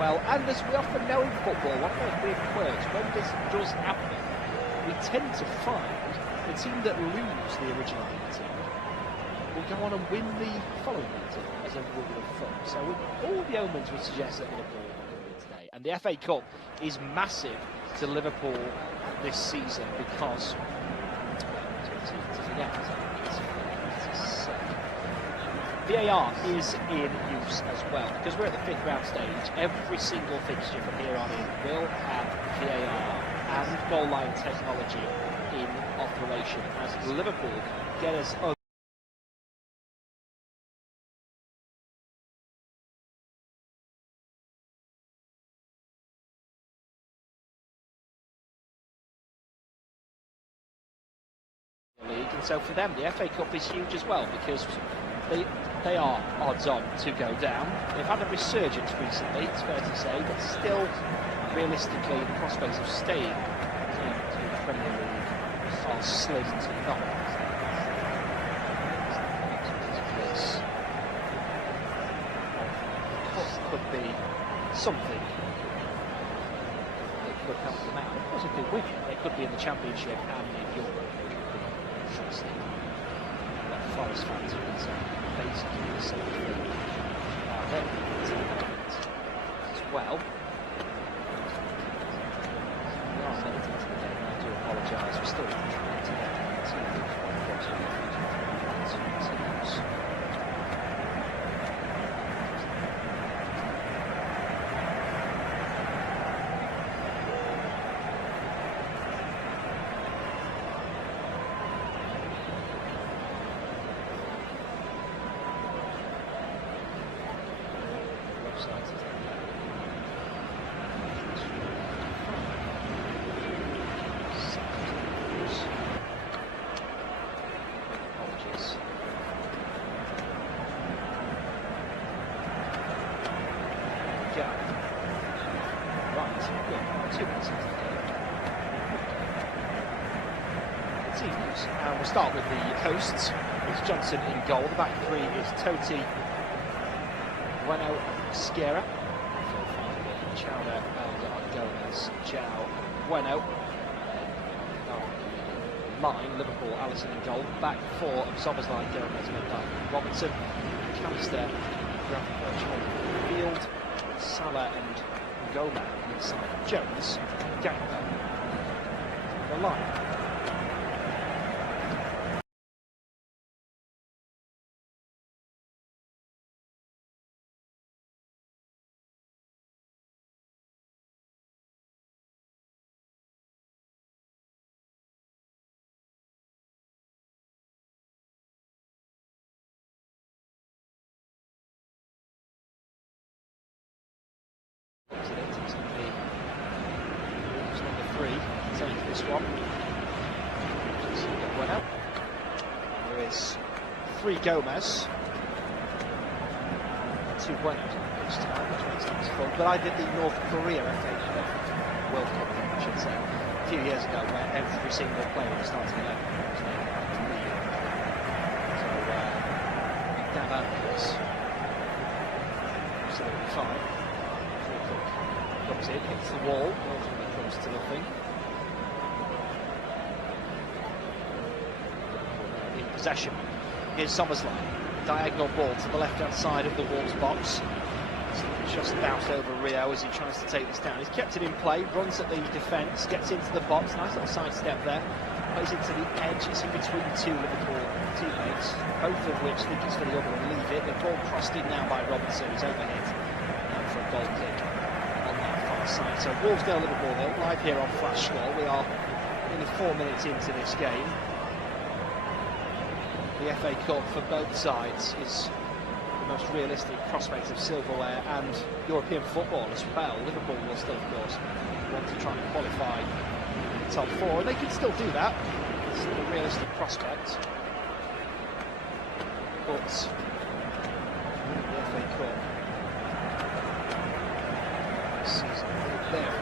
well. And as we often know in football, one of those weird quirks, when this does happen, we tend to find the team that lose the original meeting will go on and win the following meeting, as a rule of thumb. So all the omens would suggest that Liverpool are going to win today. And the FA Cup is massive to Liverpool this season because VAR is in use as well, because we're at the 5th round stage. Every single fixture from here on in will have VAR and goal line technology in operation as Liverpool get us over. And so for them, the FA Cup is huge as well, because they are odds on to go down. They've had a resurgence recently, it's fair to say, but still, realistically, the prospects of staying in the Premier League are slim to none. Cup could be something that could help them out. Of course, if they win it, they could be in the Championship and in Europe. Interesting. That Forest fans have been saying basically the same thing. They're as well. We are limited to the game. I do apologise. We're still trying to get the teams. And we'll start with the hosts. It's Johnson in goal. The back three is Totti, Bueno, Sierra, Chowder, Bellegarde, Gomez, João, Bueno. Line, Liverpool, Alisson in goal. Back four of Szoboszlai, Gomez, Midfield, Robertson, Canister, Gravenberch on the field, with Salah and Goma inside. Jones, Gangler, the line. It's going to be number 3 to take this one. Bueno. There is 3 Gomez, 2 Buenos this time, which makes things fun. But I did the North Korea World Cup game, I should say, a few years ago, where every single player was starting 11 was named after me. So Dava was absolutely fine. Comes in, hits the wall, ultimately comes to nothing. In possession, here's Szoboszlai. Diagonal ball to the left-hand side of the Wolves box. Just bounced over Rio as he tries to take this down. He's kept it in play, runs at the defence, gets into the box. Nice little sidestep there. Plays into the edge. It's in between 2 Liverpool teammates, both of which think it's for the other and leave it. The ball crossed in now by Robertson. He's overhit for a goal kick. Side. So Wolves nil, Liverpool nil, live here on Flash Score. We are nearly 4 minutes into this game. The FA Cup for both sides is the most realistic prospect of silverware and European football as well. Liverpool will still, of course, want to try and qualify in the top 4, and they can still do that. It's still a realistic prospect. But the FA Cup season there.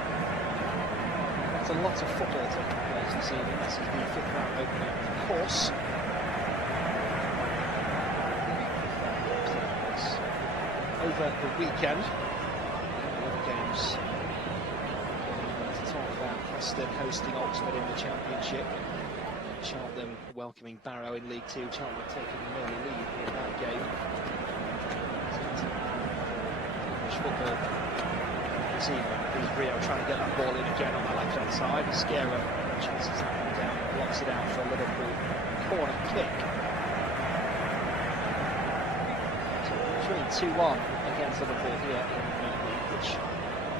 That's a lot of football taking place this evening. This is the 5th round opener, of course. Over the weekend, the other game Preston hosting Oxford in the Championship. Cheltenham welcoming Barrow in League Two. Cheltenham taking an early lead in that game. English football this evening. Here's Rio trying to get that ball in again on the left-hand side. Mascara chases that one down, blocks it out for a Liverpool corner kick. So 3-2-1 against Liverpool here in the league, which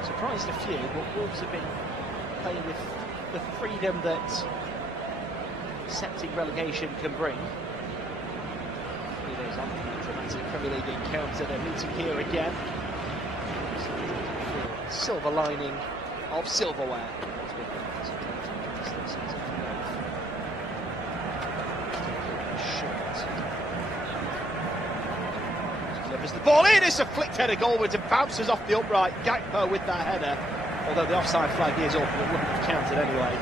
surprised a few, but Wolves have been playing with the freedom that accepting relegation can bring. 3 days on from the dramatic Premier League encounter, they're meeting here again. Silver lining of silverware. Delivers the ball in, it's a flicked header goalwards and bounces off the upright. Gakpo with that header, although the offside flag is up, it wouldn't have counted anyway.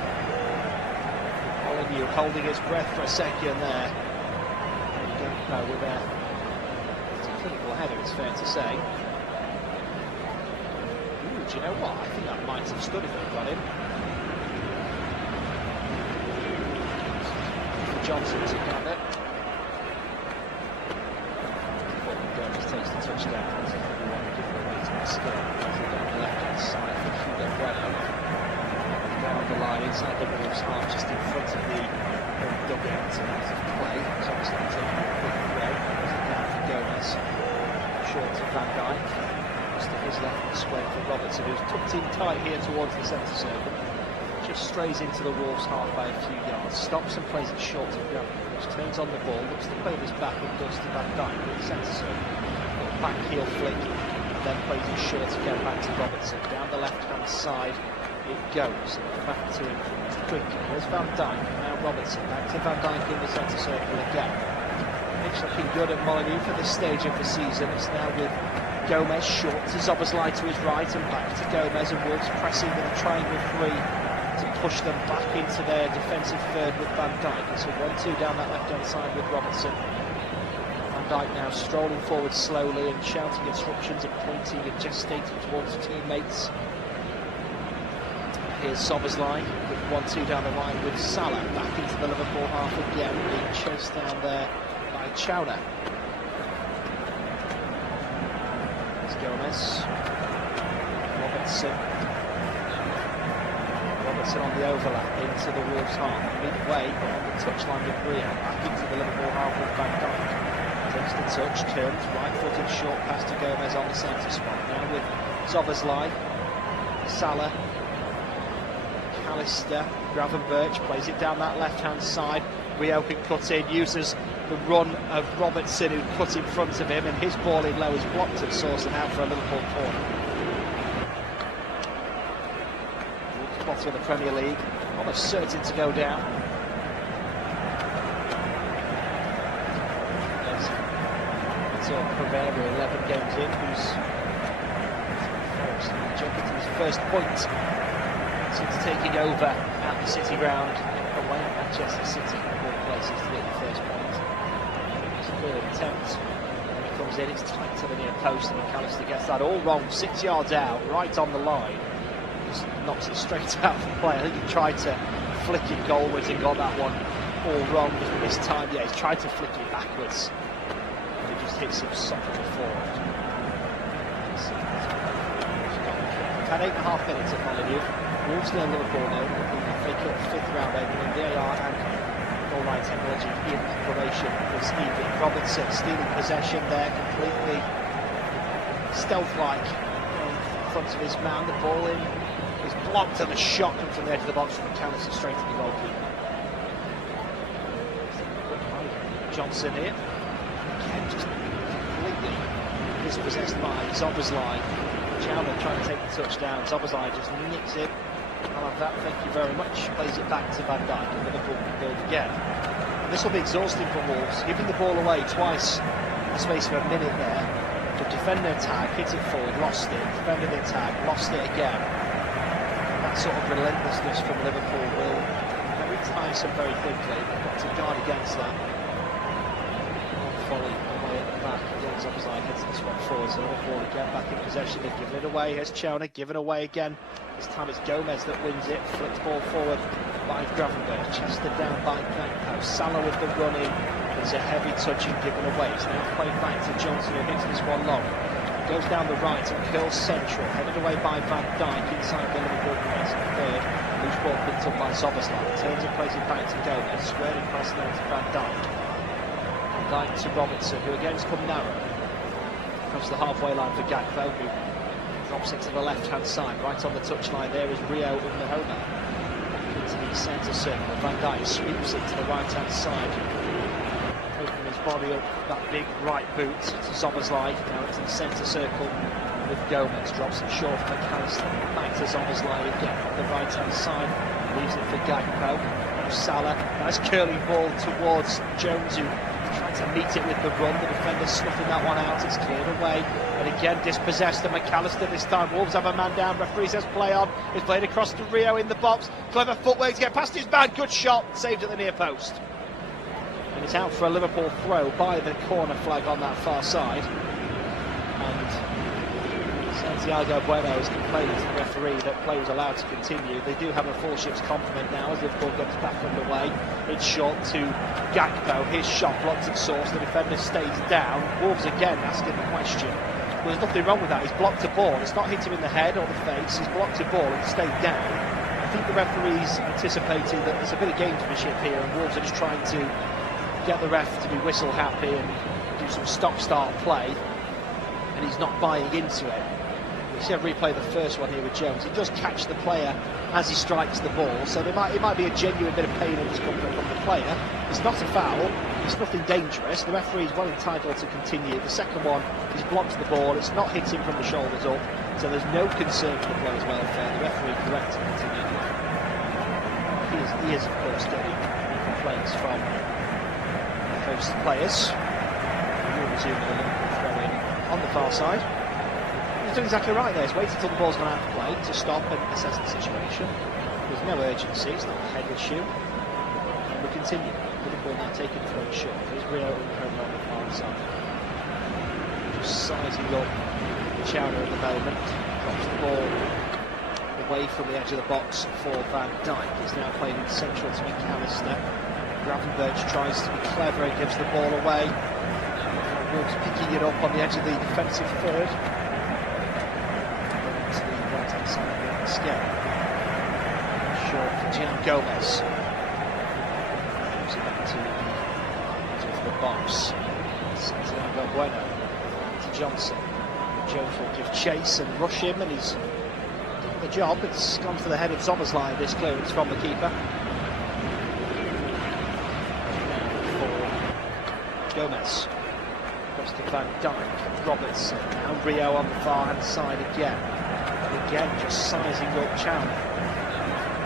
Molyneux holding his breath for a second there. Gakpo with a clinical header, it's fair to say. Ooh, do you know what? I think that might have stood if it got him. Johnson to gather. Gomez takes the touchdown. That's a good one to give away to Mascara. Down the left hand side for Hugo Bueno. Down the line inside the Wolves half, just in front of the dugout and out of play. Thompson taking a quick throw. Down for Gomez. Short to Van Dijk. Just to his left square for Robertson, who's tucked in tight here towards the centre circle. Just strays into the Wolves half by a few yards, stops and plays it short to Gomez, which turns on the ball, looks to play this back and does to Van Dijk in the centre circle. Little back heel flick, and then plays it short again back to Robertson. Down the left-hand side it goes, and back to him quickly. There's Van Dijk, now Robertson, back to Van Dijk in the centre circle again. It's looking good at Molyneux for this stage of the season. It's now with Gomez short to Szoboszlai to his right and back to Gomez, and Wolves pressing with a triangle 3 to push them back into their defensive third with Van Dijk. It's a 1-2 down that left-hand side with Robertson. Van Dijk now strolling forward slowly and shouting instructions and pointing and gestating towards teammates. Here's Szoboszlai with 1-2 down the line with Salah back into the Liverpool half again, being chased down there by Chowner. There's Gomez. Robertson on the overlap into the Wolves half, midway but on the touchline with Rio, back into the Liverpool half with Van Dijk. Takes the touch, turns, right-footed short pass to Gomez on the centre spot. Now with Szoboszlai, Salah, Callister, Gravenberch plays it down that left-hand side. Rio can cut in, uses the run of Robertson who cut in front of him, and his ball in low is blocked at source and out for a Liverpool corner. Bottom of the Premier League, almost certain to go down. There's Pereira, 11 games in, who's jumping to his first point since taking over at the City ground away at Manchester City, of all places, to get the first point. His third attempt. When he comes in, it's tight to the near post, and McAllister gets that all wrong, 6 yards out, right on the line. Just knocks it straight out of the play. I think he tried to flick it goalwards and got that one all wrong. This time, yeah, he's tried to flick it backwards. He just hits him softly forward. We've had 8.5 minutes at Molyneux. Wolves nil, Liverpool nil. FA Cup 5th round opening. VAR and goal line technology in operation this evening. Robertson stealing possession there, completely stealth-like in front of his man. The ball in is blocked and the shot comes from the edge of the box from McAllister straight to the goalkeeper. Johnson here. Again, just completely dispossessed by Szoboszlai. Chowner trying to take the touchdown. Szoboszlai just nicks it. I'll have that, thank you very much. Plays it back to Van Dijk, and Liverpool can build again. And this will be exhausting for Wolves. Giving the ball away twice in the space of a minute there. The defender tag, hit it forward, lost it. Defender the tag, lost it again. That sort of relentlessness from Liverpool will very tiresome very quickly. They've got to guard against that. Folly away at the back. Again, Szoboszlai heads this one forward. So Liverpool again back in possession. They've given it away. Here's Chowner, given away again This time it's Gomez that wins it. Flicked ball forward by Gravenberg. Chested down by Gakpo. Salah with the run in. There's a heavy touching given away. It's now played back to Johnson, who hits this one long. Goes down the right and curls central. Headed away by Van Dijk inside the Liverpool defence in third. Loose ball picked up by Szoboszlai. Turns and plays it back to Gomez. Squared across now to Van Dijk. Van Dijk to Robertson, who again's come narrow. Across the halfway line for Gakpo, who drops it to the left-hand side. Right on the touchline there is Rio Umahoma. Into the centre circle. Van Dijk sweeps it to the right-hand side. Opening his body up, that big right boot to Szoboszlai. Now into the centre circle with Gomez. Drops it short for McAllister. Back to Szoboszlai again on the right-hand side. Leaves it for Gakpo. Salah. Nice curling ball towards Jones, who trying to meet it with the run. The defender snuffing that one out. It's cleared away. And again dispossessed to McAllister this time. Wolves have a man down. Referee says play on. It's played across to Rio in the box. Clever footwork to get past his man. Good shot. Saved at the near post. And it's out for a Liverpool throw by the corner flag on that far side. And Santiago Bueno has complained to the referee that play was allowed to continue. They do have a full ship's complement now as Liverpool gets back underway. It's short to Gakpo. His shot blocked at source. The defender stays down. Wolves again asking the question. Well, there's nothing wrong with that. He's blocked a ball. It's not hit him in the head or the face. He's blocked a ball and stayed down. I think the referee's anticipating that there's a bit of gamesmanship here, and Wolves are just trying to get the ref to be whistle happy and do some stop-start play, and he's not buying into it. We see a replay the first one here with Jones. He does catch the player as he strikes the ball, so it might be a genuine bit of pain and discomfort from the player. It's not a foul, it's nothing dangerous. The referee is well entitled to continue. The second one, he's blocked the ball, it's not hit him from the shoulders up, so there's no concern for the player's welfare. The referee correct to continue. He is of course getting complaints from host players. We'll resume with a Liverpool throw in on the far side. He's doing exactly right there. He's waited until the ball's gone out of play to stop and assess the situation. There's no urgency, it's not a head issue. And we continue. Liverpool now taking the throw short. Here's Rio Umahoma on the far side. Just sizing up Chowder at the moment. Drops the ball away from the edge of the box for Van Dijk. He's now playing in central to McAllister. Gravenberg tries to be clever and gives the ball away. Wolves picking it up on the edge of the defensive third. To the right-hand side of the scale. Short for Gian Gomez. Moves it back to the edge of the box. Santiago Bueno to Johnson. Jones will give chase and rush him, and he's doing the job. It's gone to the head of Szoboszlai, this clearance from the keeper. Gomez across to Van Dijk, Robertson, now Rio on the far hand side again. And again just sizing up Chowder.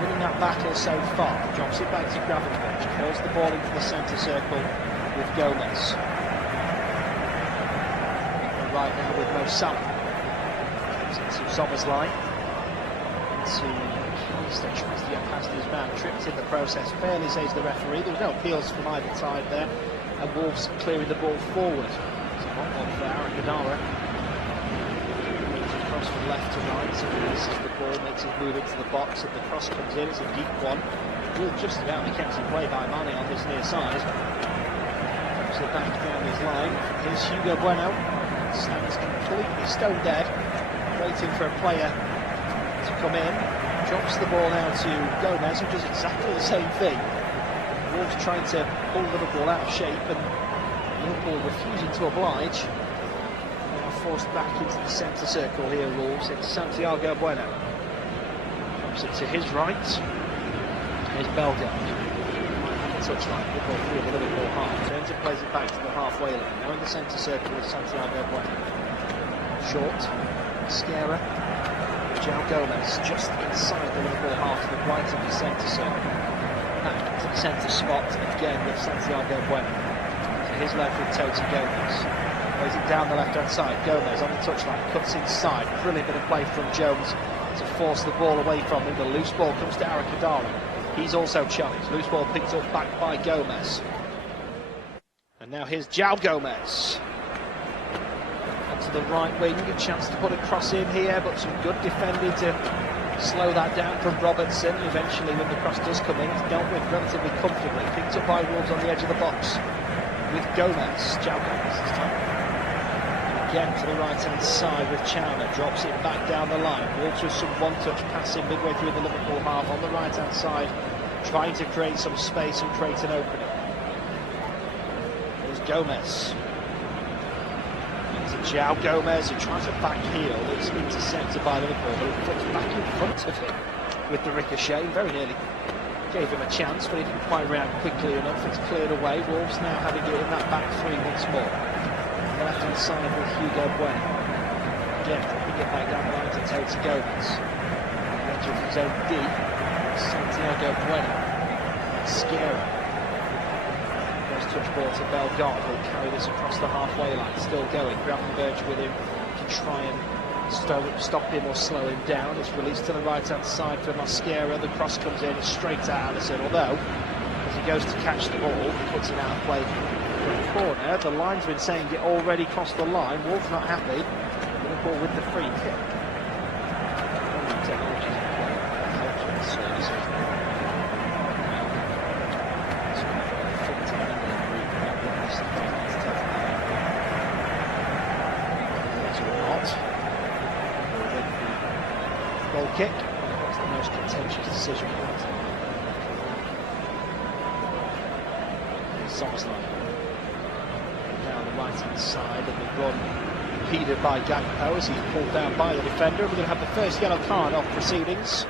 Winning that battle so far, drops it back to Gravenberg, curls the ball into the centre circle with Gomez. And right now with Mo Salah. Comes into Szoboszlai. Into McAllister, tries to get past his man, tripped in the process, fairly says the referee. There was no appeals from either side there. And Wolves clearing the ball forward. So one for Arakadara. Moves across from left to right, so releases the ball, makes it move into the box, and the cross comes in. It's a deep one. Will just about be kept in play by Mane on this near side. Drops it back down his line. Here's Hugo Bueno. Stands completely stone dead, waiting for a player to come in. Drops the ball now to Gomez, who does exactly the same thing. Wolves trying to pull Liverpool out of shape, and Liverpool refusing to oblige. Now forced back into the centre circle here, Wolves. It's Santiago Bueno. Drops it to his right. Here's buildup. Touchline, Liverpool through the Liverpool half. Turns and plays it back to the halfway line. Now in the centre circle with Santiago Bueno. Short. Mascara. João Gomez just inside the Liverpool half to the right of the centre circle. Back to the centre spot again with Santiago Bueno. To his left with Toti Gomez. Plays it down the left-hand side. Gomez on the touchline, cuts inside. Brilliant bit of play from Jones to force the ball away from him. The loose ball comes to Arakadara. He's also challenged. Loose ball picked up back by Gomez. And now here's João Gomez. Onto the right wing, a chance to put a cross in here, but some good defending to slow that down from Robertson. Eventually, when the cross does come in, it's dealt with relatively comfortably. Picked up by Wolves on the edge of the box with Gomez. João Gomez this time. And again to the right-hand side with Chowner. Drops it back down the line. Wolves with some one-touch passing midway through the Liverpool half on the right-hand side, trying to create some space and create an opening. There's Gomez. João Gomez, who tries a back heel. It's intercepted by Liverpool, but it puts back in front of him with the ricochet. Very nearly gave him a chance, but he didn't quite react quickly enough. It's cleared away. Wolves now having it in that back three once more. On the left-hand side with Hugo Bueno. Again, dropping it back down the line to Toti Gomez. On the edge of his own D, Santiago Bueno. Sierra. Touch ball to Bellegarde, who'll carry this across the halfway line. Still going. Gravenberch with him to try and stop him or slow him down. It's released to the right-hand side for Mosquera. The cross comes in, it's straight at Alisson. Although, as he goes to catch the ball, he puts it out of play for the corner. The linesman saying it already crossed the line. Wolves not happy. Liverpool with the free kick. Technology in play. Goal kick. That's the most contentious decision. Sommersline down the right-hand side, and the run impeded by Gakpo as he's pulled down by the defender. We're going to have the first yellow card off proceedings.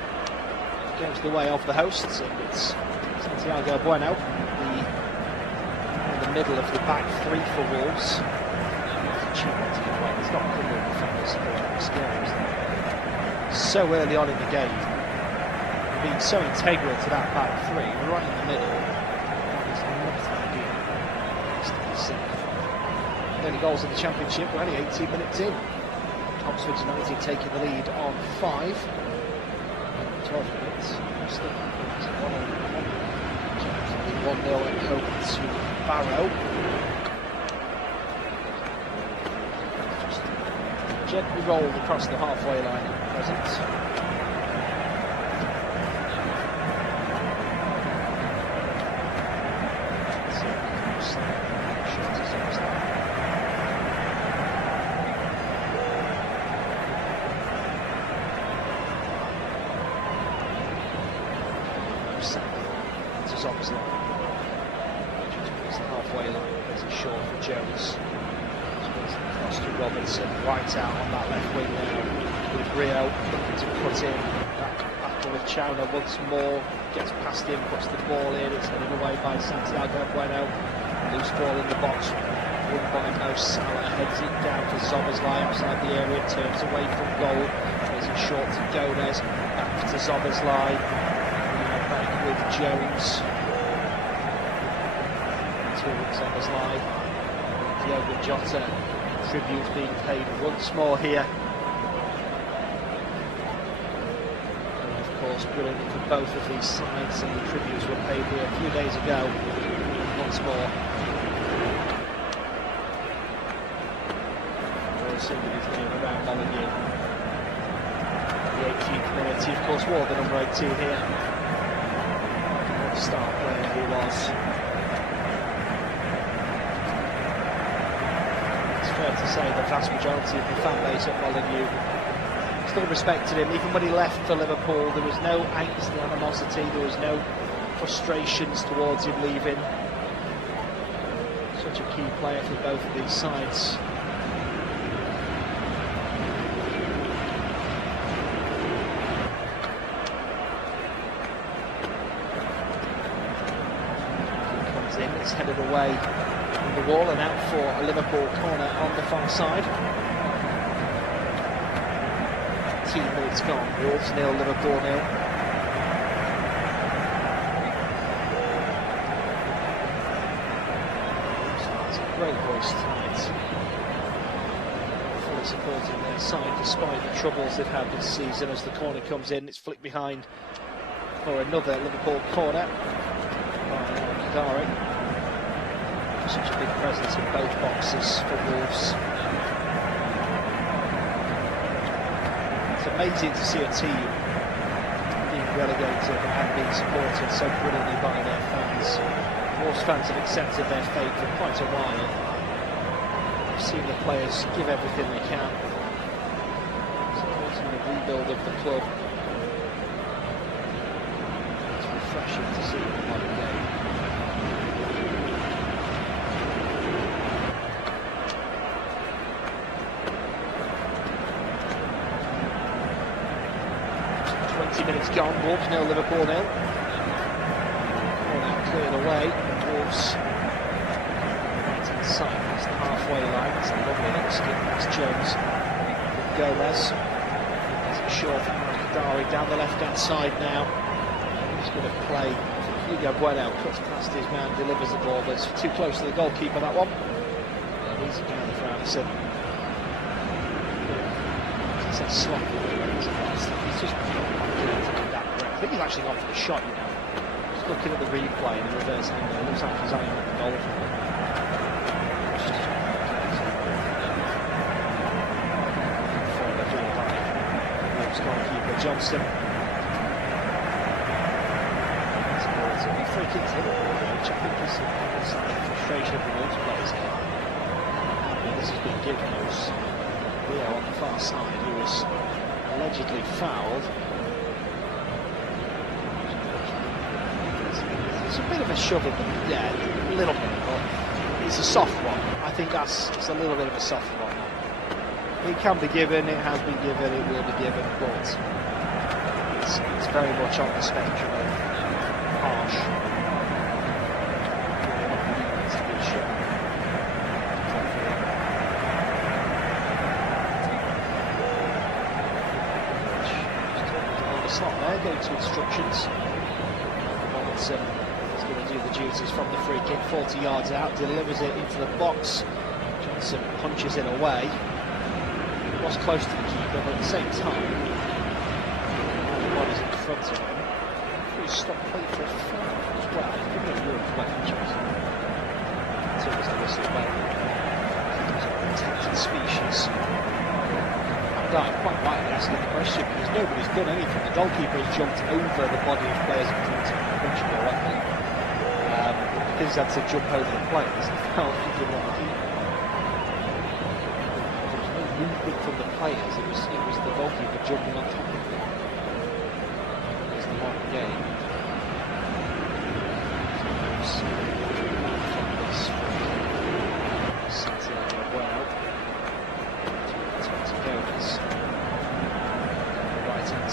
It goes the way of the hosts, and it's Santiago Bueno in the middle of the back three for Wolves. It's not covering defenders for Scary. So early on in the game, being so integral to that back three, right in the middle, that is not ideal. It's to be safe. Early goals in the Championship, we're only 18 minutes in. Oxford United taking the lead on 5. 12 minutes. 1-0 at home to Barrow. Gently rolled across the halfway line at present. It's the halfway line, there's a short for Jones. Cross to Robertson, right out on that left wing now, with Rio looking to put in that battle with Chowner once more, gets past him, puts the ball in, it's headed away by Santiago Bueno, loose ball in the box, won by Mo Salah, heads it down to Zoboszlai outside the area, turns away from goal, plays it short to Gomez, back to Zoboszlai, back with Jones, to Zoboszlai, Diogo Jota. Tribute being paid once more here. And of course, brilliant for both of these sides, and the tributes were paid here a few days ago. Once more. All sympathies going around Molyneux. The 18th minute, he of course wore the number 18 here. What a star player he was. To say the vast majority of the fan base at Molyneux still respected him. Even when he left for Liverpool, there was no angst and animosity, there was no frustrations towards him leaving. Such a key player for both of these sides. He comes in, it's headed away the wall and out for a Liverpool corner on the far side. 18 minutes gone, Wolves 0, Liverpool 0. It's a great voice tonight, fully supporting their side despite the troubles they've had this season. As the corner comes in, it's flicked behind for another Liverpool corner by Kadari. Such a big presence in both boxes for Wolves. It's amazing to see a team relegated and been supported so brilliantly by their fans. Wolves fans have accepted their fate for quite a while. We've seen the players give everything they can, supporting the rebuild of the club. It's refreshing to see in the modern day. Minutes gone, Wolves 0, Liverpool 0. Corner cleared away, Wolves right inside, that's the halfway line. It's a lovely little skip past Jones. Gomez, is it short from Dari down the left hand side now. He's going to play Hugo Bueno, cuts past his man, delivers the ball, but it's too close to the goalkeeper, that one. Yeah, easy down for Allison. He's a sloppy he's just I think he's actually gone for the shot, you know. Just looking at the replay in the reverse angle, it looks like he's eyeing up the goal from it. Further drill by Wolves goalkeeper Johnson. The free kick to Liverpool, which I think is some frustration of the Wolves players here. And this has been given. It was Rio on the far side who was allegedly fouled. It's a bit of a shove in, yeah, a little bit, but it's a soft one. I think it's a little bit of a soft one. It can be given, it has been given, it will be given, but it's very much on the spectrum of harsh. It's a good shot. On the slot there, going to instructions. Robertson is going to do the duties from the free kick, 40 yards out, delivers it into the box. Johnson punches it away. He was close to the keeper, but at the same time, the body's in front of him. He stopped play for a foul as well. He's given it a real flat choice. So it was the whistle away. It was a protected species. And I'm quite rightly asking the question because nobody's done anything. The goalkeeper has jumped over the body of players in front of him, punching directly. Because he's had to jump over the players, the foul should be on the keeper. There was no movement from the players, it was the goalkeeper jumping on top of them. There's the modern game.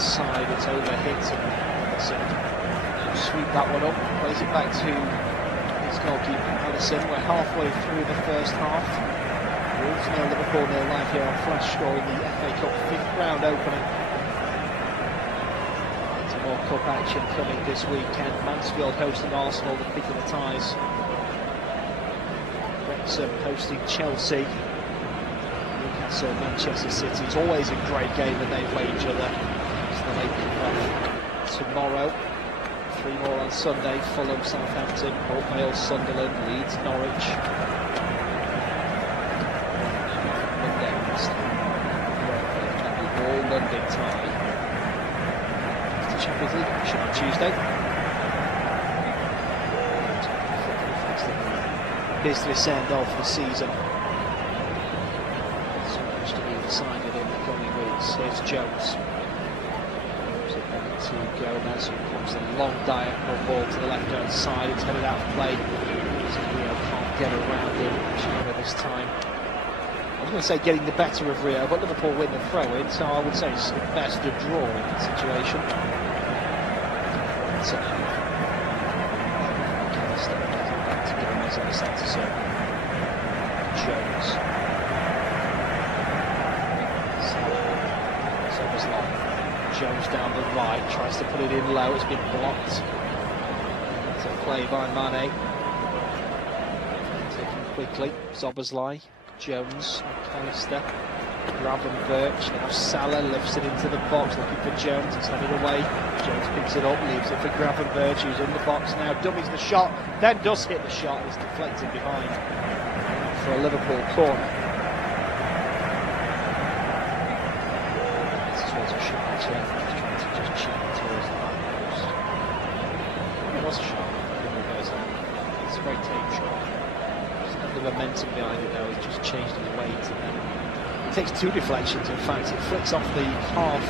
Side, it's overhit and so sweep that one up, plays it back to his goalkeeper Allison. We're halfway through the first half. Wolves 0, Liverpool 0 live here on Flash Score in the FA Cup 5th round opening. Some more cup action coming this weekend. Mansfield hosting Arsenal, the pick of the ties. Wrexham hosting Chelsea. Newcastle, Manchester City. It's always a great game when they play each other. The late kickoff tomorrow. 3 more on Sunday. Fulham, Southampton, Port Vale, Sunderland, Leeds, Norwich. Monday, all London tie. It's the Champions League action on Tuesday. Business end of the season. So much to be decided in the coming weeks. Here's Jones. To Gomez, who comes a long diagonal ball to the left-hand side. It's headed out of play. So Rio can't get around him. However, this time, I was going to say getting the better of Rio, but Liverpool win the throw-in, so I would say it's at best a draw in that situation. So, back to Gomez on the centre circle. Jones. Sober's long. Jones down the right, tries to put it in low, it's been blocked. It's a play by Mane. Taken quickly, Zoboszlai, Jones, McAllister, Gravenberch, now Salah lifts it into the box, looking for Jones, it's headed away. Jones picks it up, leaves it for Gravenberch, who's in the box now, dummies the shot, then does hit the shot, it's deflected behind for a Liverpool corner. This was a shot actually, I think he's trying to just chip it towards the back. momentum behind it though. He's just changed his weight, and then he takes 2 deflections. In fact, it flicks off the half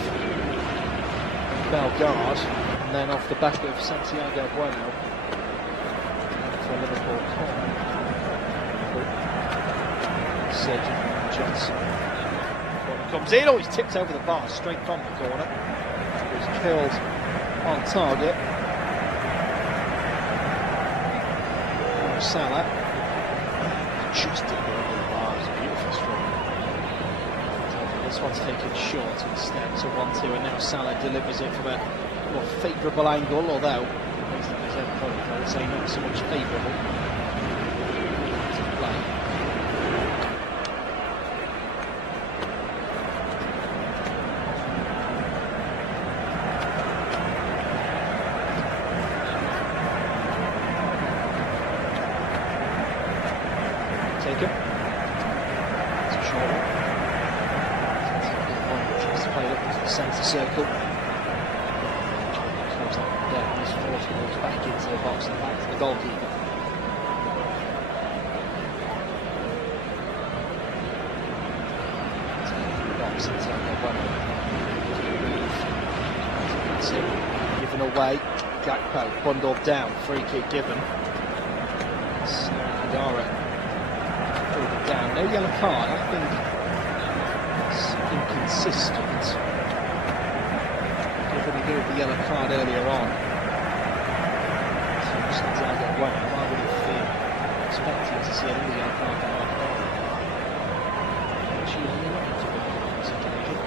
Bellegarde, and then off the back of Santiago Bueno for Liverpool corner. Sergio Johnson. Corner comes in. Oh, he's tipped over the bar straight from the corner. He's killed on target. Salah just did over the bar. It's a beautiful stroke. This one's taken short instead to 1-2, and now Salah delivers it from a more favourable angle, although based on his own product, I would say not so much favourable to play. It's a short one. Tries to play it up into the centre circle. Close that one down. This force goes back into the box and back to the goalkeeper. Box into the Bueno. That's it. Given away. Gakpo bundled down. Free kick given. Kagara. Down, no yellow card. I think it's inconsistent. Given he gave the yellow card earlier on to Santiago Bueno, I would have been expecting to see another yellow card down the corner. Choosing not to be on this occasion.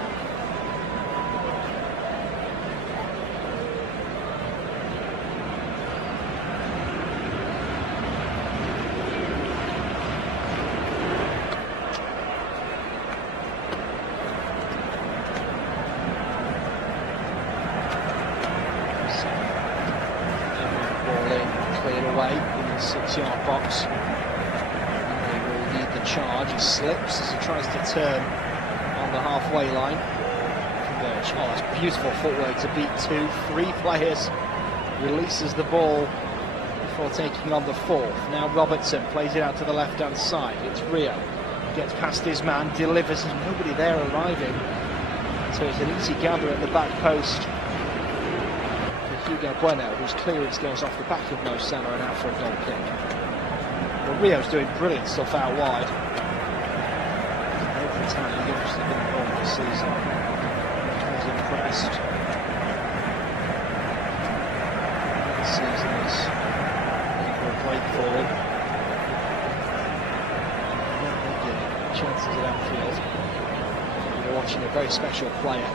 Away in the 6-yard box. And they will lead the charge. He slips as he tries to turn on the halfway line. Converge. Oh, that's beautiful footwork to beat 2-3 players. Releases the ball before taking on the 4th. Now Robertson plays it out to the left-hand side. It's Rio. Gets past his man, delivers. There's nobody there arriving. So it's an easy gather at the back post. Hugo Bueno, whose clearance goes off the back of Mo Salah and out for a goal kick. Well, Rio's doing brilliant stuff out wide. Every time the youngster's been involved this season, he's impressed. This season is a break for him. Not making chances at Anfield. We're watching a very special player.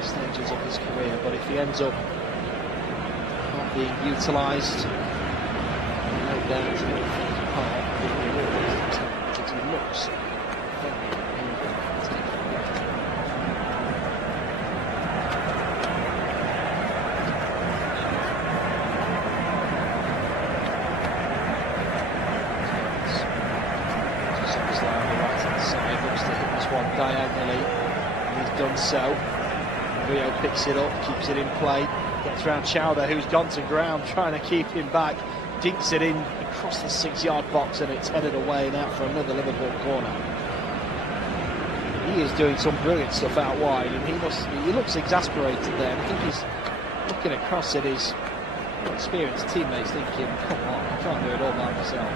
Stages of his career, but if he ends up not being utilised, no doubt he'll fall apart. Because he looks very just on the right hand side, looks to hit this one diagonally, and he's done so. Rio picks it up, keeps it in play, gets round Chowder, who's gone to ground, trying to keep him back, dinks it in across the 6-yard box, and it's headed away and out for another Liverpool corner. He is doing some brilliant stuff out wide, and he looks exasperated there. I think he's looking across at his experienced teammates, thinking, "Come on, I can't do it all by myself."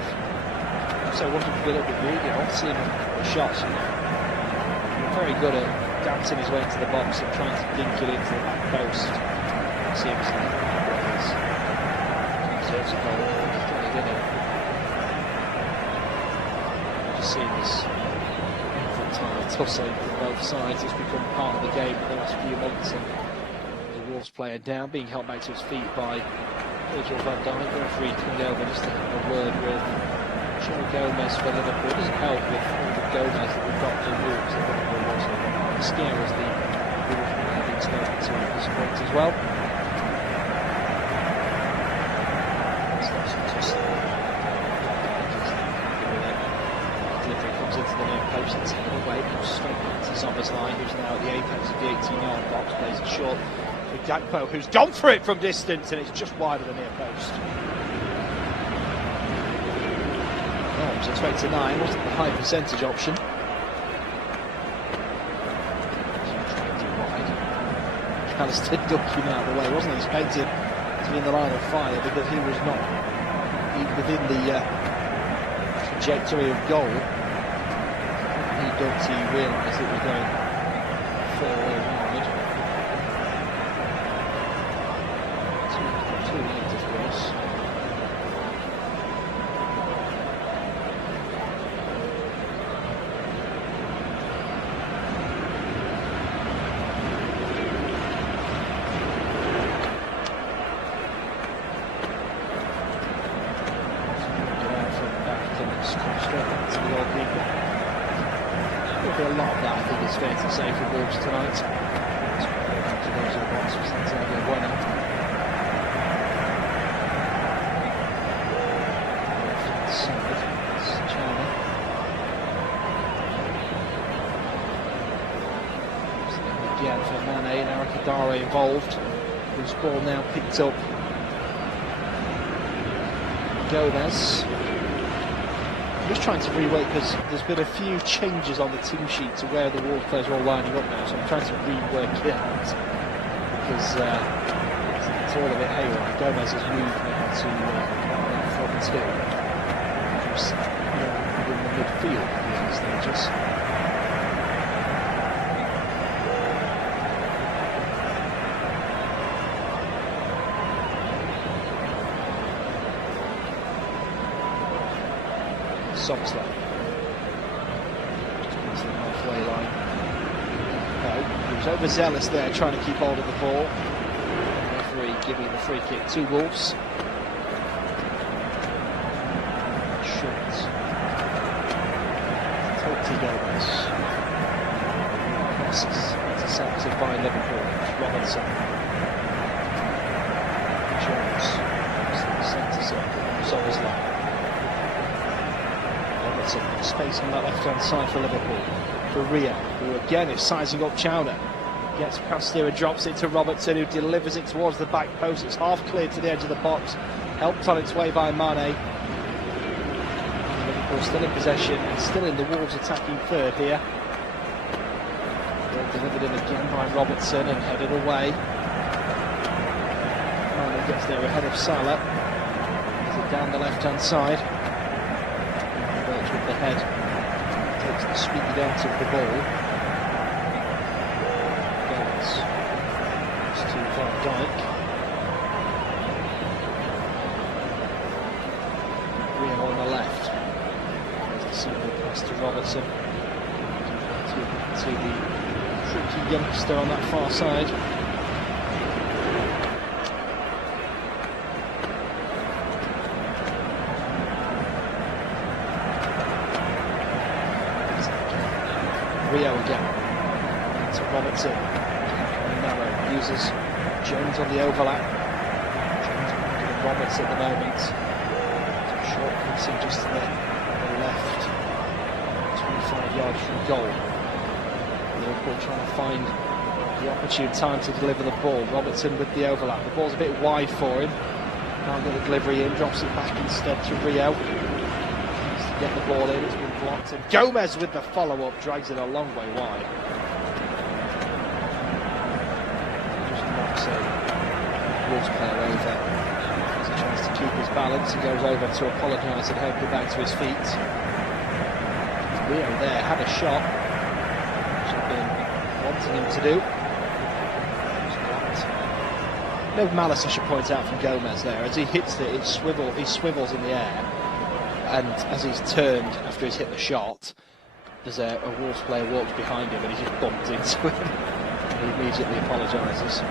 So I wanted to be a little bit greedy. I want to see him have the shots. He's very good at dancing his way into the box and trying to dink it into the back post. Seems like he's deserves a goal. He's got it in it. Just seeing this infantile tussling from both sides. It's become part of the game for the last few months. And the Wolves player down, being held back to his feet by Virgil van Dijk. The referee coming over just to have a word with Joe Gomez for Liverpool. It doesn't help with all the Gomez that we've got for Wolves. Liverpool also got scare as the Wolves have been spoken to at this point as well. Delivery comes into the near post and taken away, goes straight back to Sommersline, who's now at the apex of the 18-yard box, plays it short for Gakpo, who's gone for it from distance, and it's just wide of the near post. was expecting 9, wasn't the high percentage option. Alistair ducking out of the way, wasn't expecting to be in the line of fire because he was not within the trajectory of goal. He ducked, he realised it was going 4-way wide. Too late, of course. A lot of that, I think it's fair to say, for Wolves tonight. Again for Mane, now Kadare involved, whose ball now picked up. Gomez. I'm just trying to rework because there's been a few changes on the team sheet to where the Wolves players are all lining up now, so I'm trying to rework it out because it's all a bit haywire. Gomez has moved now to front two, who's within the midfield at these stages. Substitution. Just past the halfway line. No, he was overzealous there, trying to keep hold of the ball. The referee giving the free kick to Wolves. Short. Toti Gomez. Crosses intercepted by Liverpool. Robertson. Jones. Centre circle. Zolla's line. Space on that left-hand side for Liverpool. For Rio, who again is sizing up Chowder. Gets past here and drops it to Robertson, who delivers it towards the back post. It's half cleared to the edge of the box. Helped on its way by Mane. Liverpool still in possession and still in the Wolves attacking third here. Ball delivered in again by Robertson and headed away. Mane gets there ahead of Salah. Is it down the left-hand side? With the head, takes the speed out of the ball. Goes to Van Dijk. Rio on the left. There's the simple pass to Robertson. To the tricky youngster on that far side. Rio again to Robertson. Narrow uses Jones on the overlap. Jones and Roberts at the moment. Short passing just to the left. 25 yards from goal. Liverpool trying to find the opportune time to deliver the ball. Robertson with the overlap. The ball's a bit wide for him. Can't get the delivery in. Drops it back instead to Rio. Needs to get the ball in. It's been blocked, and Gomez with the follow-up drags it a long way wide. Just knocks a Wolves player over as he tries to keep his balance. He goes over to apologise and help him back to his feet. Rio there had a shot, which I've been wanting him to do. No malice, I should point out, from Gomez there. As he hits it, he swivels in the air. And as he's turned after he's hit the shot, there's a Wolves player walks behind him and he just bumped into him. And he immediately apologises.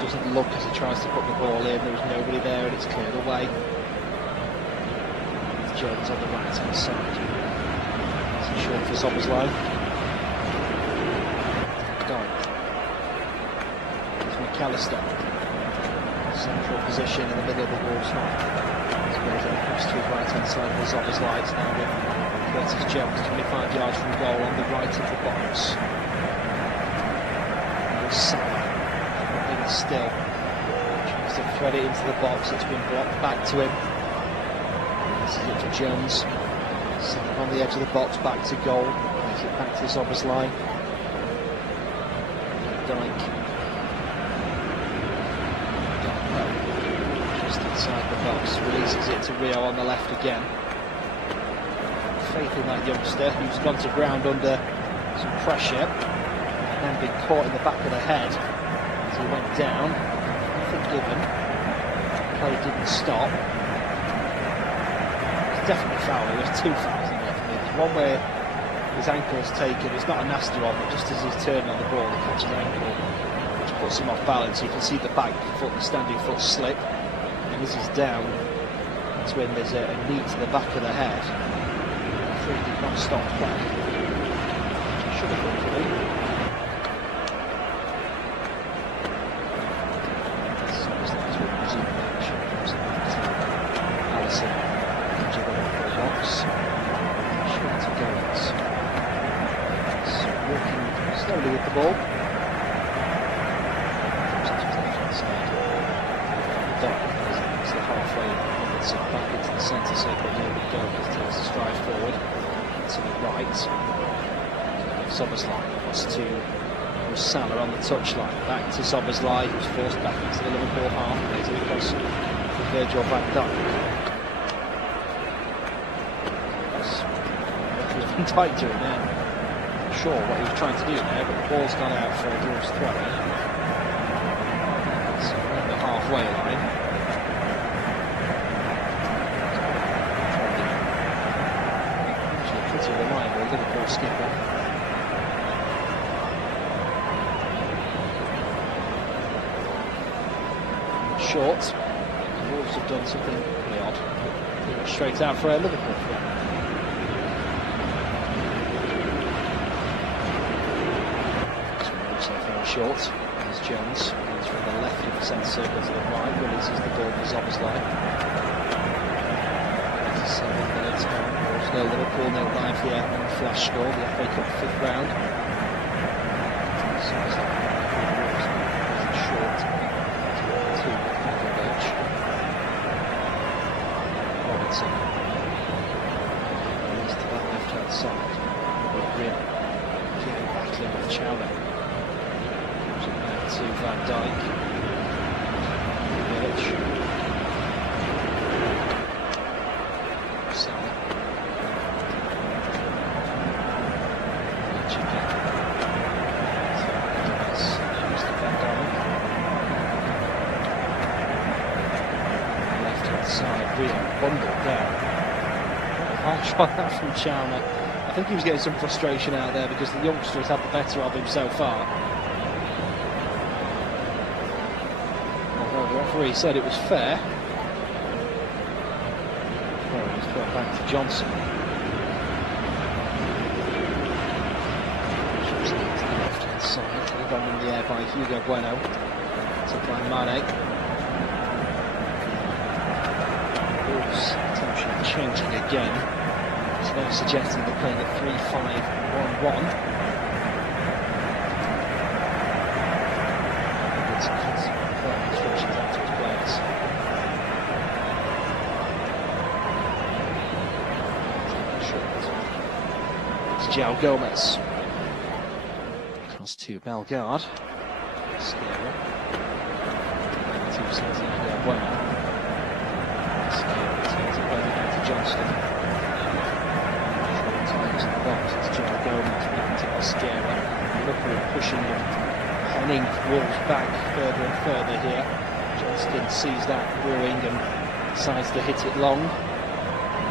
Doesn't look as he tries to put the ball in. There was nobody there and it's cleared away. With Jones on the right hand side. It's short for Substitution. Done. It's McAllister. Central position in the middle of the Wolves half. Squares it across to his right-hand side of the Zombies lights now with Curtis Jones 25 yards from goal on the right of the box. And Salah, holding still, tries to thread it into the box. It's been blocked back to him. This is it for Jones. Salah on the edge of the box, back to goal. Plays it back to the Zombies line. Dyke. Just inside the box, releases it to Rio on the left again. Faith in that youngster who's gone to ground under some pressure and then been caught in the back of the head as he went down. Nothing given. Play didn't stop. It's definitely foul. There was 2 fouls in there for me. There's one where his ankle's taken. It's not a nasty one, but just as he's turning on the ball, he catches his ankle, which puts him off balance. You can see the back foot, the standing foot slip, and as he's down, that's when there's a knee to the back of the head. The referee did not stop play. Should have been for him. So that's what was in action. Comes back to Allison, into the Liverpool box. Short to Gomes. Walking slowly with the ball. It's the halfway line. It's back into the centre circle. Here we go. He takes a stride forward to the right. Sobersley wants to Salah on the touchline. Back to Sobersley, who's forced back into the Liverpool half. Plays it across for Virgil van Dijk. What was Van Dijk doing there? Sure what he was trying to do there, but the ball's gone out for a Wolves throw. So around the halfway line. Actually pretty reliable Liverpool skipper. Short. The Wolves have done something pretty odd. They went straight out for a Liverpool throw. Short, there's Jones, goes from the left of the centre circle to the right, releases the ball for Zoboslai. 7 minutes on, Wolves 0, Liverpool 0 live here on the flash score, the FA Cup 5th round. Zoboslai, short, to Birch. Robinson, released to that left hand side, Rim, keeping battling with Chowder. To Van Dijk, Birch, Salah, Birch again, to Van Dijk, left hand side, Rio bundled down. Harsh on that from Chalmer. I think he was getting some frustration out there because the youngster has had the better of him so far. The referee said it was fair. Well, he's put back to Johnson. Shots to the left hand side, held on in the air by Hugo Bueno. Took by Mane. Wolves attention changing again. It's now suggesting they're playing a 3-5-1-1. Instructions out to his players. It's João Gomes. Cross to Bellegarde. Sierra. 2 seconds in here. Bueno. Sierra turns it back to Johnston. Short times in the box. It's João Gomes back to Sierra. Liverpool pushing them. Henning Wolves back further and further here. Johnston sees that brewing and decides to hit it long.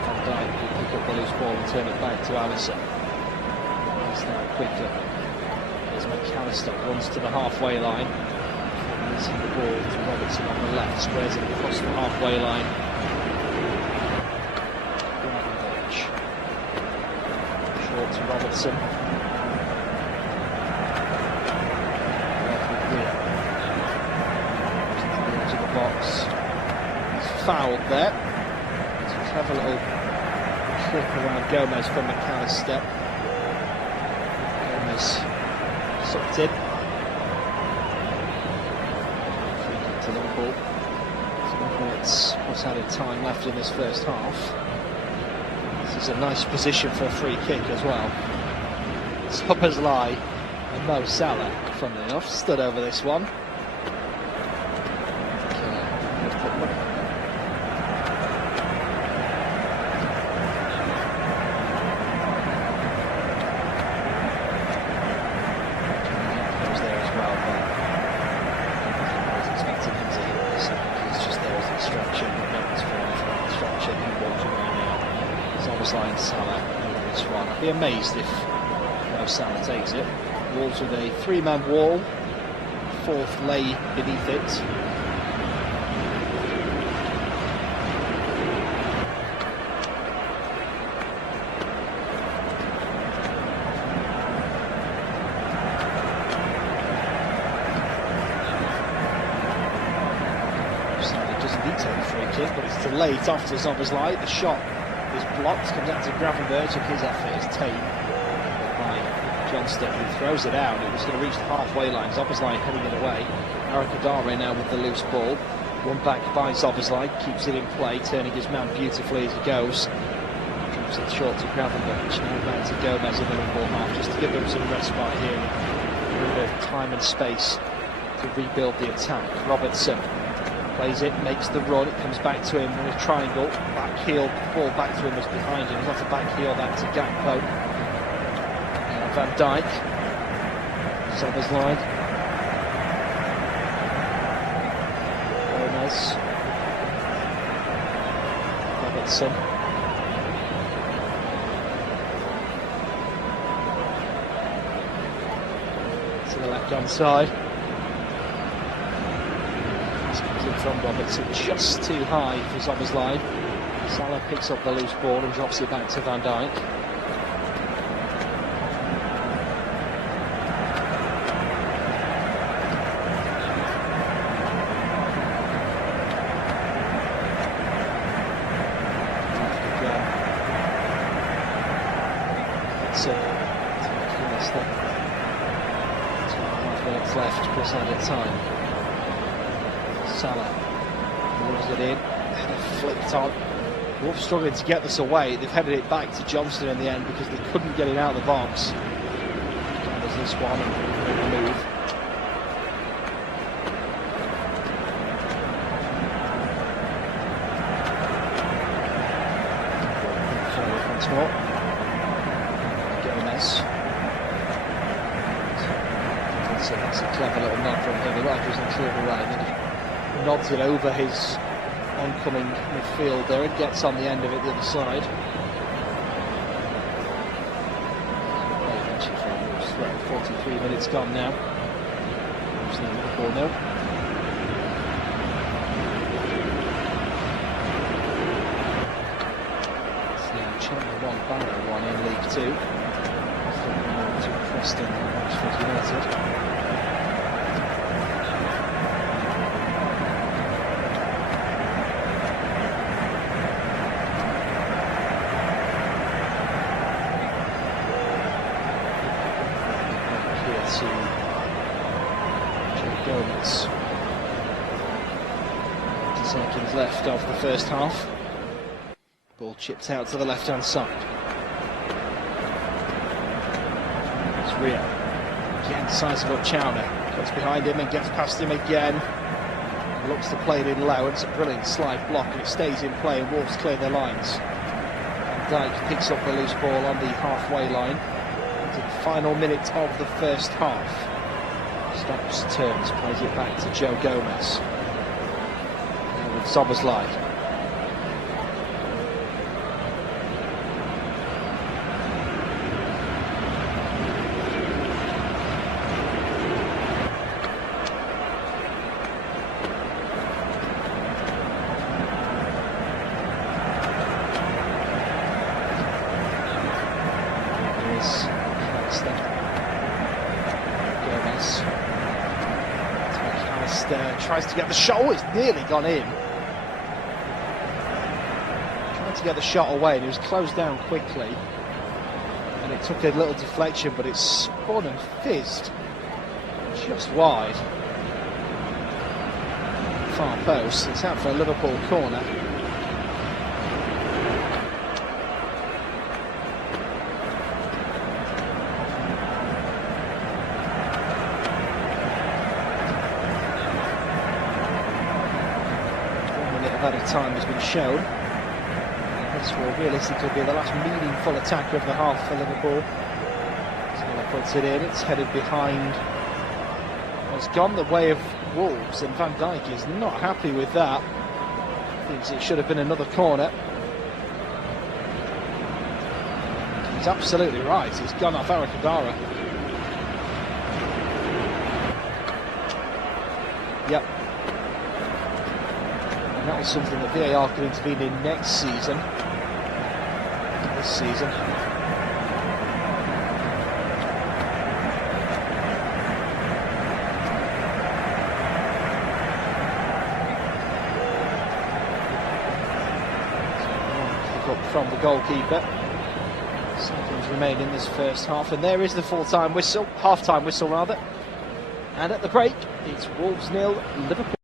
Van Dijk will pick up the loose ball and turn it back to Alisson. He's now quicker. There's McAllister, runs to the halfway line. Releasing the ball to Robertson on the left, squares it across the halfway line. Short to Robertson. Box. fouled there. It's a clever little clip around Gomez from McAllister. Gomez sucked in. Free kick to Liverpool. 7 minutes plus added time left in this first half. This is a nice position for a free kick as well. Szoboszlai and Mo Salah, funnily enough, stood over this one. Szoboszlai Salah over this one. I'd be amazed if Salah takes it. Wolves with a 3-man wall, fourth lay beneath it. Salah doesn't need to take the free kick, but it's too late after Szoboszlai. The shot is blocked, comes out to Gravenberch, and his effort is tame by Johnston, who throws it out. It was going to reach the halfway line. Szoboszlai heading it away. Arakadare now with the loose ball. One back by Szoboszlai, keeps it in play, turning his man beautifully as he goes. Drops it short to Gravenberch. Now back to Gomez in the Liverpool half, just to give them some respite here. A bit of time and space to rebuild the attack. Robertson plays it, makes the run, it comes back to him in a triangle, back heel, ball back to him was behind him, he's got to back heel that to Gakpo. Van Dijk, Szoboszlai, Gomez, Robertson, to the left hand side. From Robertson, just too high for Szoboszlai. Salah picks up the loose ball and drops it back to Van Dijk. Robertson to McAllister. 2.5 minutes left plus added time. Salah moves it in, header flicked on. Wolves struggling to get this away. They've headed it back to Johnston in the end because they couldn't get it out of the box. There's this one and the move. Once more. Gomez. So that's a clever little nod from him. The right wasn't clear away. Nods it over his oncoming midfielder and gets on the end of it the other side. 43 minutes gone now. Liverpool now. It's now Cheltenham 1, Barrow 1 in League 2. To Preston and Midfield United. Gomez. 20 seconds left of the first half. Ball chipped out to the left hand side. It's Rio. Again, sizable Chowner. Cuts behind him and gets past him again. Looks to play it in low, and it's a brilliant slide block, and it stays in play, and Wolves clear their lines. Van Dijk picks up the loose ball on the halfway line. Into the final minute of the first half. Stops, turns, plays it back to Joe Gomez. Now with Szoboszlai. There is Gomez. Tries to get the shot. Oh, it's nearly gone in. to get the shot away, and he was closed down quickly. And it took a little deflection, but it spun and fizzed just wide. Far post. It's out for a Liverpool corner. At a time has been shown. And this will realistically be the last meaningful attack of the half for Liverpool. Salah puts it in, it's headed behind. It's gone the way of Wolves, and Van Dijk is not happy with that. Thinks it should have been another corner. He's absolutely right, it's gone off Arakadara. Yep. And that was something that VAR could intervene in next season. This season. Pick up from the goalkeeper. Seconds remain in this first half, and there is the full-time whistle, half-time whistle rather. And at the break, it's Wolves 0, Liverpool.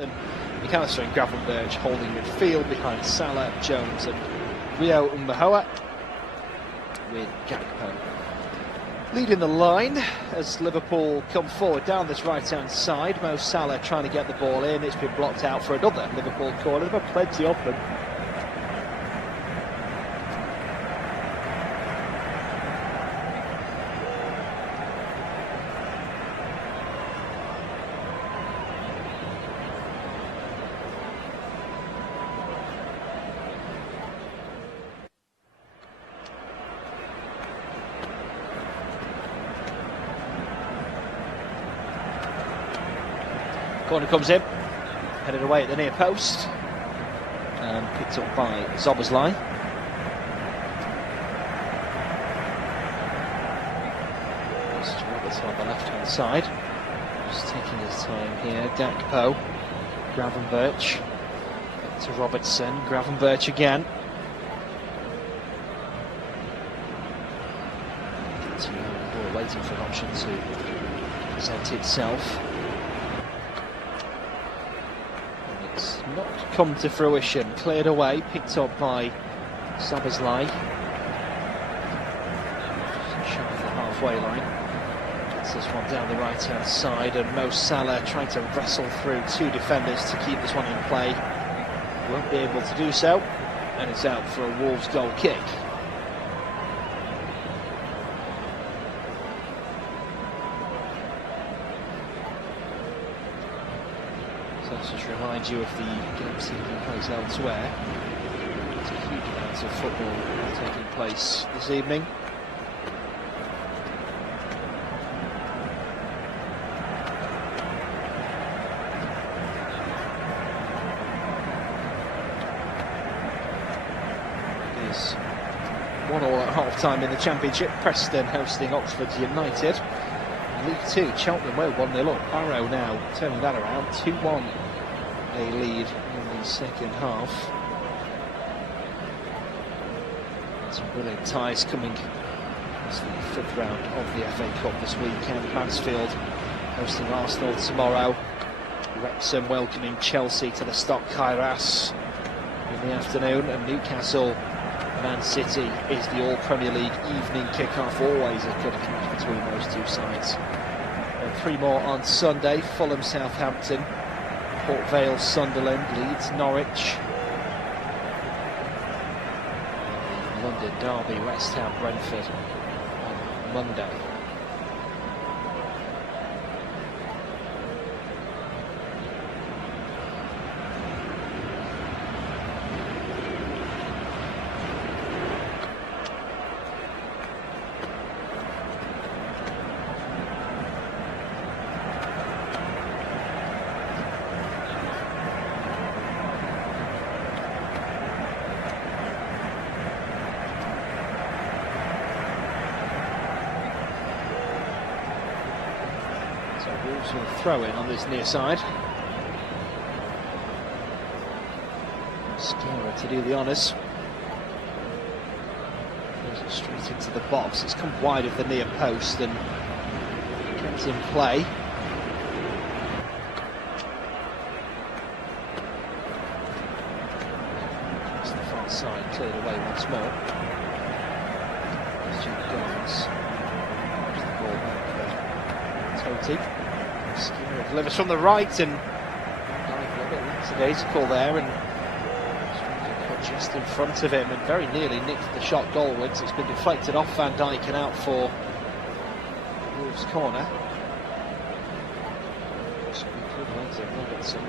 And McAllister and Gravenberch holding midfield behind Salah, Jones and Rio Umbahoa, with Gakpo leading the line as Liverpool come forward down this right-hand side. Mo Salah trying to get the ball in. It's been blocked out for another Liverpool corner. There are plenty of them. Corner comes in, headed away at the near post, and picked up by Szoboszlai. Robertson on the left-hand side, just taking his time here. Gakpo, Gravenberch, back to Robertson, Gravenberch again. Ball waiting for an option to present itself. Not come to fruition. Cleared away, picked up by Szoboszlai. Shy of the halfway line. Gets this one down the right-hand side, and Mo Salah trying to wrestle through two defenders to keep this one in play. Won't be able to do so, and it's out for a Wolves goal kick. So just to remind you of the games taking place elsewhere. There's a huge amount of football taking place this evening. It is 1-1 at half-time in the Championship. Preston hosting Oxford United. League 2, Cheltenham well 1-0 up. Barrow now turning that around, 2-1 a lead in the second half. Some brilliant ties coming as the fifth round of the FA Cup this weekend. Mansfield hosting Arsenal tomorrow. Wrexham welcoming Chelsea to the Stock Kairas in the afternoon, and Newcastle Man City is the All-Premier League evening kick-off. Always a good match between those two sides. And three more on Sunday: Fulham, Southampton, Port Vale, Sunderland, Leeds, Norwich, and the London derby, West Ham, Brentford on Monday. Wolves will throw in on this near side. Scara to do the honours. Throws it straight into the box. It's come wide of the near post and kept in play. It's the far side, cleared away once more. The ball back for Totti. Skinner delivers from the right, and a little bit lackadaisical there, and cut just in front of him and very nearly nicked the shot goalwards. It's been deflected off Van Dijk and out for Wolves' corner. Should be good ones in Robertson.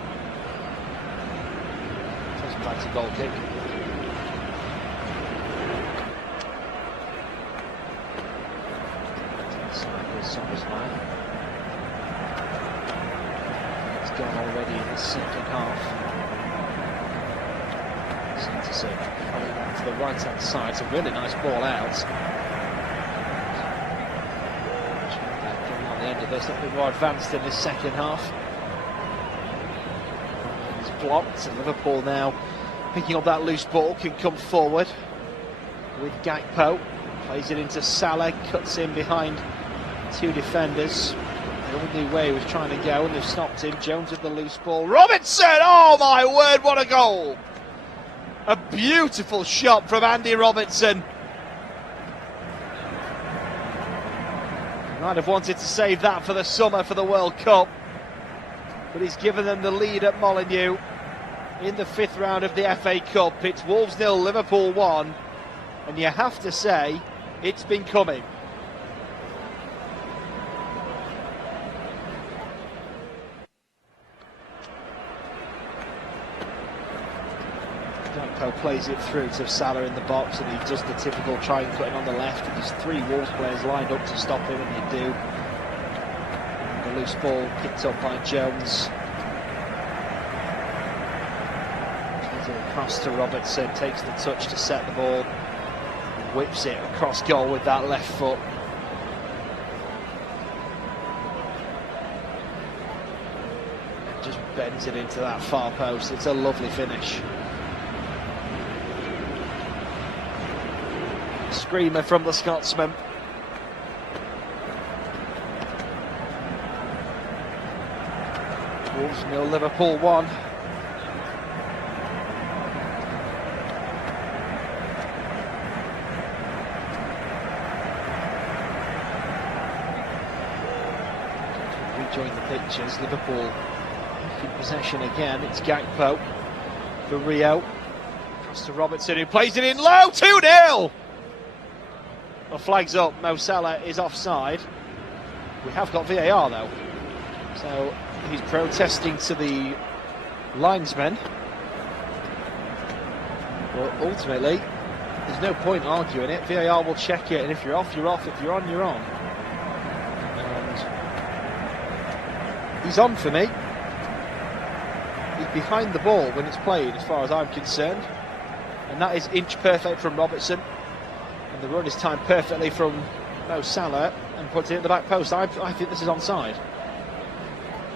Doesn't back to goal kick. Inside with Szoboszlai. Gone already in the second half. Sanderson coming down to the right hand side. It's a really nice ball out. Getting on the end of this, a little bit more advanced in this second half. It's blocked, and Liverpool now picking up that loose ball, can come forward with Gakpo. Plays it into Salah, cuts in behind two defenders. They all knew where he was trying to go and they've stopped him. Jones with the loose ball. Robertson! Oh my word, what a goal! A beautiful shot from Andy Robertson. He might have wanted to save that for the summer for the World Cup, but he's given them the lead at Molineux in the 5th round of the FA Cup. It's Wolves 0, Liverpool 1, and you have to say it's been coming. Gakpo plays it through to Salah in the box, and he does the typical try and cutting on the left, and there's 3 Wolves players lined up to stop him, and they do. And the loose ball picked up by Jones. Across to Robertson, takes the touch to set the ball, whips it across goal with that left foot. And just bends it into that far post. It's a lovely finish. Screamer from the Scotsman. Wolves 0, Liverpool 1. Rejoin the pictures. Liverpool in possession again. It's Gakpo for Rio. Across to Robertson, who plays it in low. 2-0. The flag's up. Mo Salah is offside. We have got VAR though, so he's protesting to the linesmen. But ultimately, there's no point arguing it. VAR will check it, and if you're off, you're off. If you're on, you're on. And he's on for me. He's behind the ball when it's played, as far as I'm concerned, and that is inch perfect from Robertson. And the run is timed perfectly from Mo Salah and puts it at the back post. I think this is onside.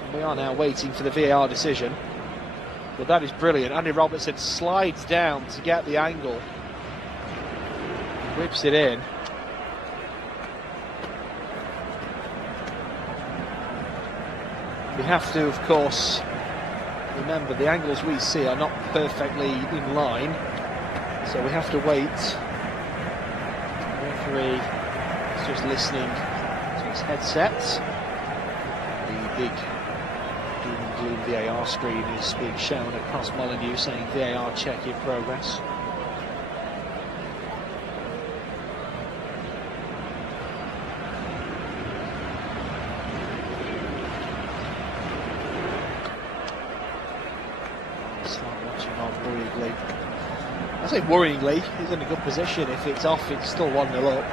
And we are now waiting for the VAR decision. But that is brilliant. Andy Robertson slides down to get the angle. Whips it in. We have to, of course, remember the angles we see are not perfectly in line. So we have to wait. Referee is just listening to his headset. The big doom and gloom VAR screen is being shown across Molineux saying VAR check in progress. Start watching on worryingly. I say worryingly, he's in a good position. If it's off, it's still 1-0 up.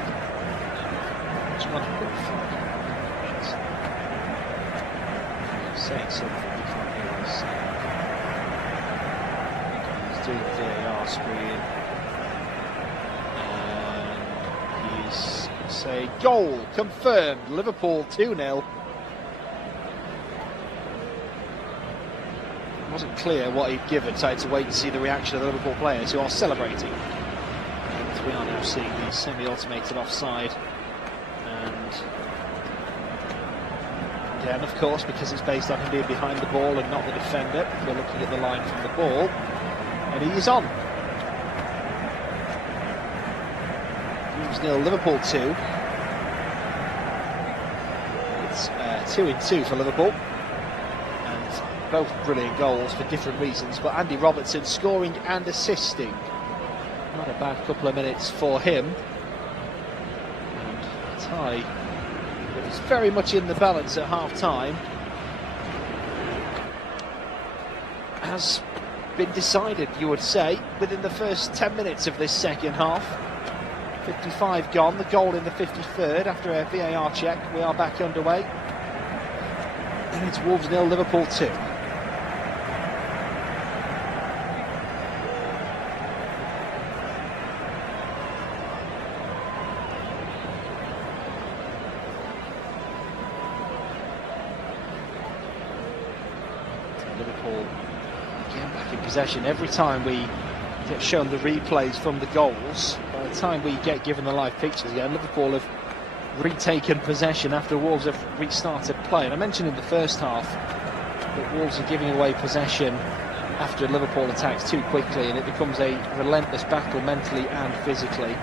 Saying something, you can't hear us. He's doing the VAR screen. And he's saying goal confirmed. Liverpool 2-0. It wasn't clear what he'd given, so I had to wait and see the reaction of the Liverpool players who are celebrating. And we are now seeing the semi-automated offside. And again, of course, because it's based on him being behind the ball and not the defender, we're looking at the line from the ball, and he is on. Wolves 0, Liverpool 2. It's 2-2 for Liverpool. Both brilliant goals for different reasons, but Andy Robertson scoring and assisting. Not a bad couple of minutes for him. And a tie that was very much in the balance at half-time has been decided, you would say, within the first 10 minutes of this second half. 55 gone, the goal in the 53rd after a VAR check. We are back underway. And it's Wolves 0, Liverpool 2. Liverpool again back in possession. Every time we get shown the replays from the goals, by the time we get given the live pictures again, Liverpool have retaken possession after Wolves have restarted play. And I mentioned in the first half that Wolves are giving away possession after Liverpool attacks too quickly, and it becomes a relentless battle mentally and physically.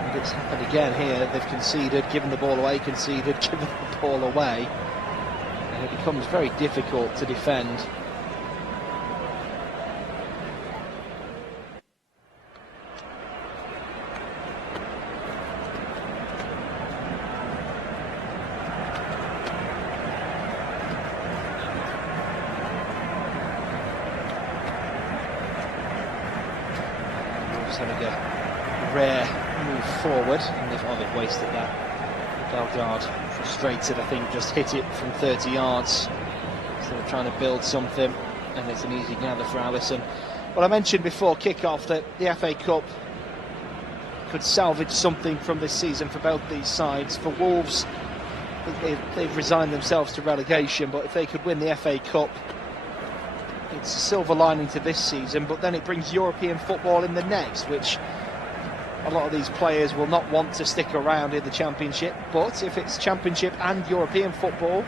And it's happened again here. They've conceded, given the ball away, conceded, given the ball away, and it becomes very difficult to defend. Having a rare move forward, and they've wasted that. Bellegarde, frustrated, I think, just hit it from 30 yards instead of trying to build something, and it's an easy gather for Alisson. Well, I mentioned before kickoff that the FA Cup could salvage something from this season for both these sides. For Wolves, they've resigned themselves to relegation, but if they could win the FA Cup, it's a silver lining to this season, but then it brings European football in the next, which a lot of these players will not want to stick around in the Championship. But if it's Championship and European football,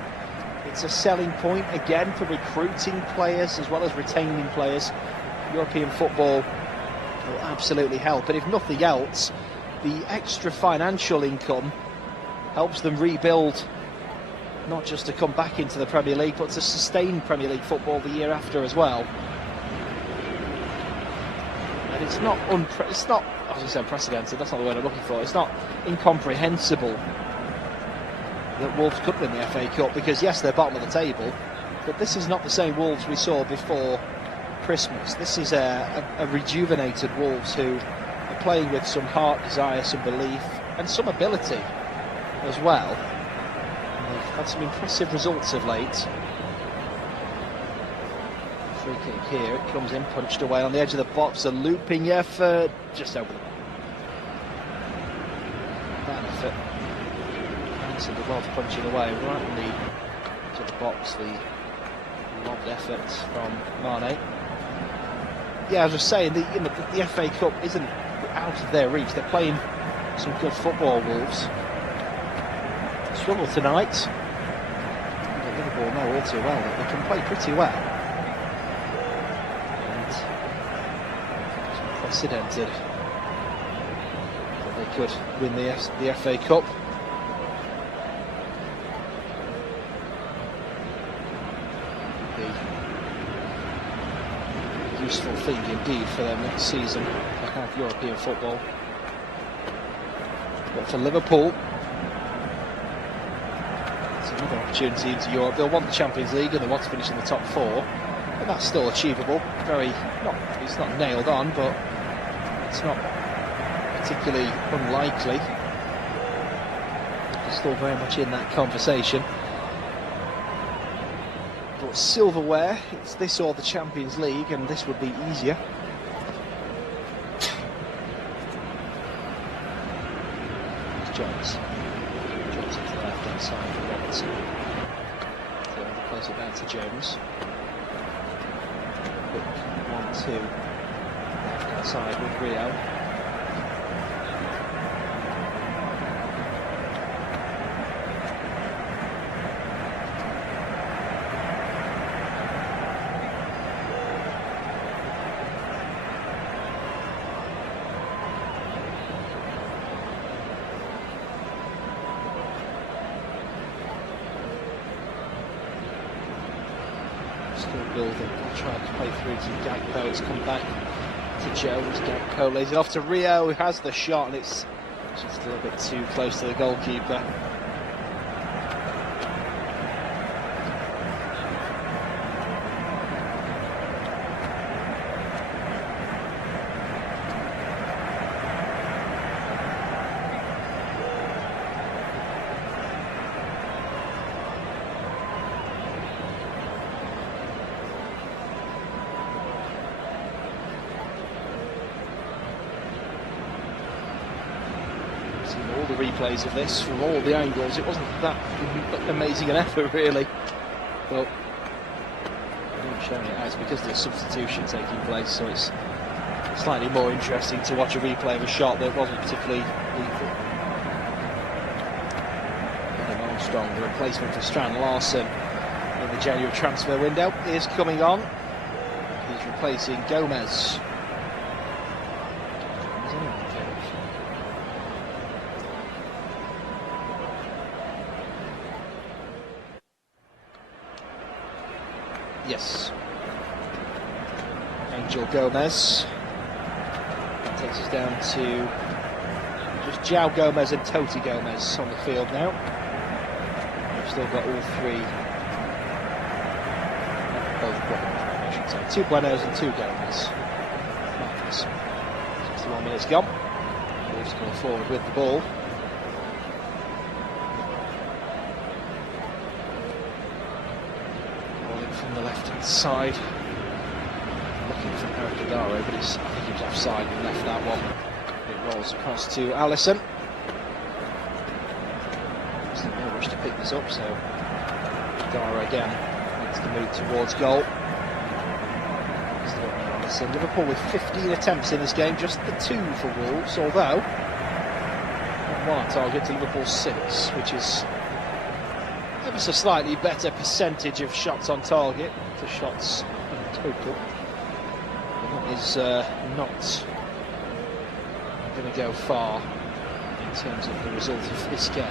it's a selling point again for recruiting players as well as retaining players. European football will absolutely help, and if nothing else, the extra financial income helps them rebuild, not just to come back into the Premier League, but to sustain Premier League football the year after as well. And it's not I was going to say unprecedented, that's not the word I'm looking for. It's not incomprehensible that Wolves could win the FA Cup, because yes, they're bottom of the table, but this is not the same Wolves we saw before Christmas. This is a rejuvenated Wolves who are playing with some heart, desire, some belief, and some ability as well. They've had some impressive results of late. Free kick here, it comes in, punched away on the edge of the box, a looping effort, just over the bar. That effort. Anderson did well to punch it away, right on the edge of the box, the lobbed effort from Mane. Yeah, as I was saying, the FA Cup isn't out of their reach. They're playing some good football, Wolves. Struggle tonight. But Liverpool know all too well that they can play pretty well. And it's unprecedented that they could win the FA Cup. Be a useful thing indeed for them next season to have European football. But for Liverpool, another opportunity into Europe. They'll want the Champions League and they want to finish in the top four, and that's still achievable. It's not nailed on, but it's not particularly unlikely. They're still very much in that conversation. But silverware, it's this or the Champions League, and this would be easier. Jones into the left hand side for Robertson. So they close it down to Jones. Quick 1-2 left hand side with Rio. Still building. I'll try to play through to Gakpo. It's come back to Jones. Gakpo lays it off to Rio, who has the shot, and it's just a little bit too close to the goalkeeper. All the replays of this from all the angles, it wasn't that amazing an effort really, but I'm showing it as because there's substitution taking place, so it's slightly more interesting to watch a replay of a shot that wasn't particularly lethal. Adam Armstrong, the replacement for Strand Larsen in the January transfer window, is coming on. He's replacing Gomez. Yes. Angel Gomez. That takes us down to just João Gomez and Toti Gomez on the field now. We've still got all three. Both Buenos, I should say. 2 Buenos and 2 Gomez. Marvellous. 61 minutes gone. Wolves going forward with the ball. From the left-hand side, looking for Aracadaro, but I think he was offside and left that one. It rolls across to Alisson. There's no rush to pick this up, so Aracadaro again needs to move towards goal. Alisson. Liverpool with 15 attempts in this game, just the 2 for Wolves, although one target to Liverpool's 6, which is ever so slightly better percentage of shots on target to shots in total. And that is not going to go far in terms of the result of this game.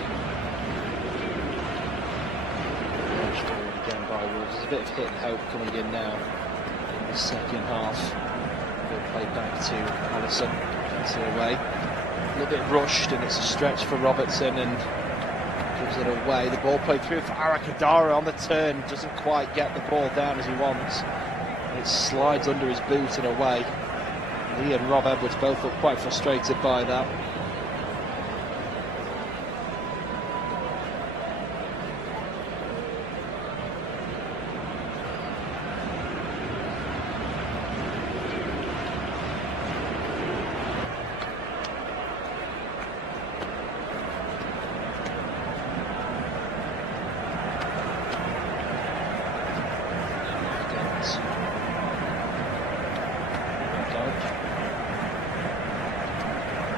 Launched forward again by Wolves. There's a bit of hit and hope coming in now in the second half. They'll play back to Alisson, gets it away. A little bit rushed, and it's a stretch for Robertson, and gives it away. The ball played through for Aracadaro on the turn, doesn't quite get the ball down as he wants, and it slides under his boot and away. He and Rob Edwards both look quite frustrated by that.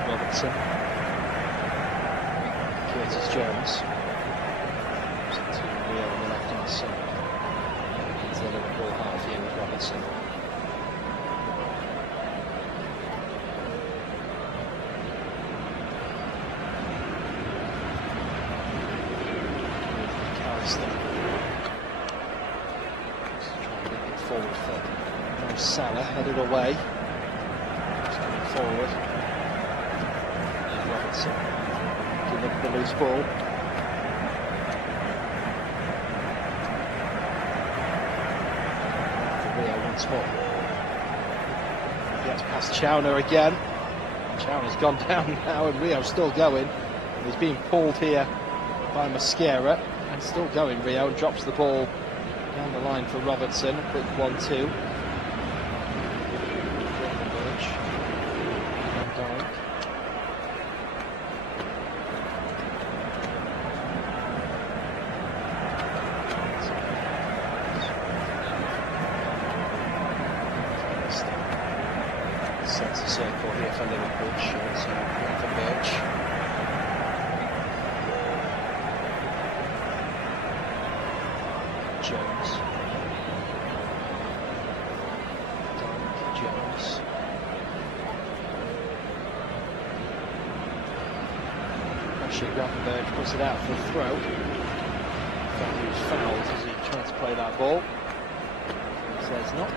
Robertson, Curtis Jones, to Rio on the left hand side, into the Liverpool half here with Robertson. McAllister, just trying to link it forward for Mo Salah, headed away, just coming forward. Robertson giving up the loose ball. For Rio once more. Gets past Chowner again. Chowner's gone down now, and Rio's still going. And he's being pulled here by Mosquera, and still going. Rio and drops the ball down the line for Robertson. A quick 1-2. Sets a circle here for Liverpool, short for Birch. Jones. Jones. Actually, Gravenberg puts it out for a throw. He was fouled as he tried to play that ball. He says not.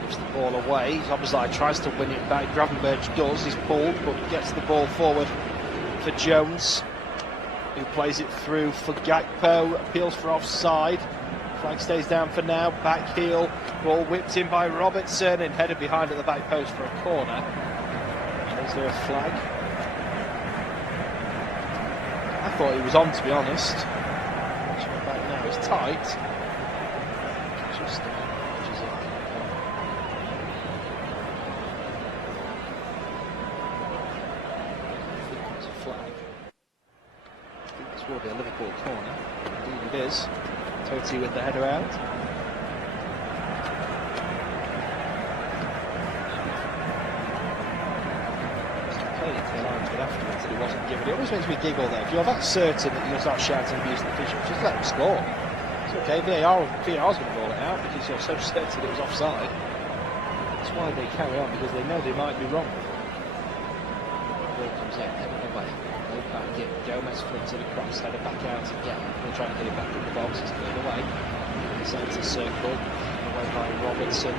Gives the ball away. Szoboszlai tries to win it back. Gravenberg does. He's pulled, but gets the ball forward for Jones, who plays it through for Gakpo. Appeals for offside. Flag stays down for now. Back heel. Ball whipped in by Robertson and headed behind at the back post for a corner. Is there a flag? I thought he was on, to be honest. Back now is tight. Just edges it. I think it's a flag. I think this will be a Liverpool corner. Indeed it is. Totti with the header out. Afterwards that he wasn't given. It always makes me giggle though. If you're that certain that you're going to start shouting and abusing the officials, just let him score. It's okay, VAR's going to roll it out because you're so certain it was offside. That's why they carry on, because they know they might be wrong. Ball comes in, headed away, ball back in. Gomez flips it across, header back out again. We'll try to get it back in the box, it's cleared away. Centre circle, away by Robertson.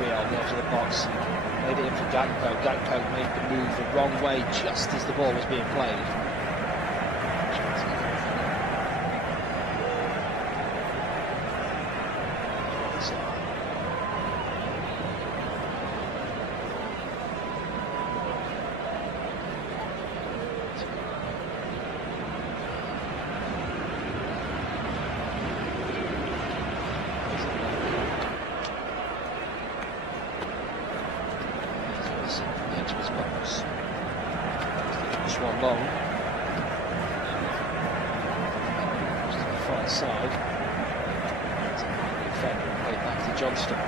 Rio on the edge of the box, made it in for Gakpo. Gakpo made the move the wrong way just as the ball was being played. This one long. Just to the far side. Way back to Johnston.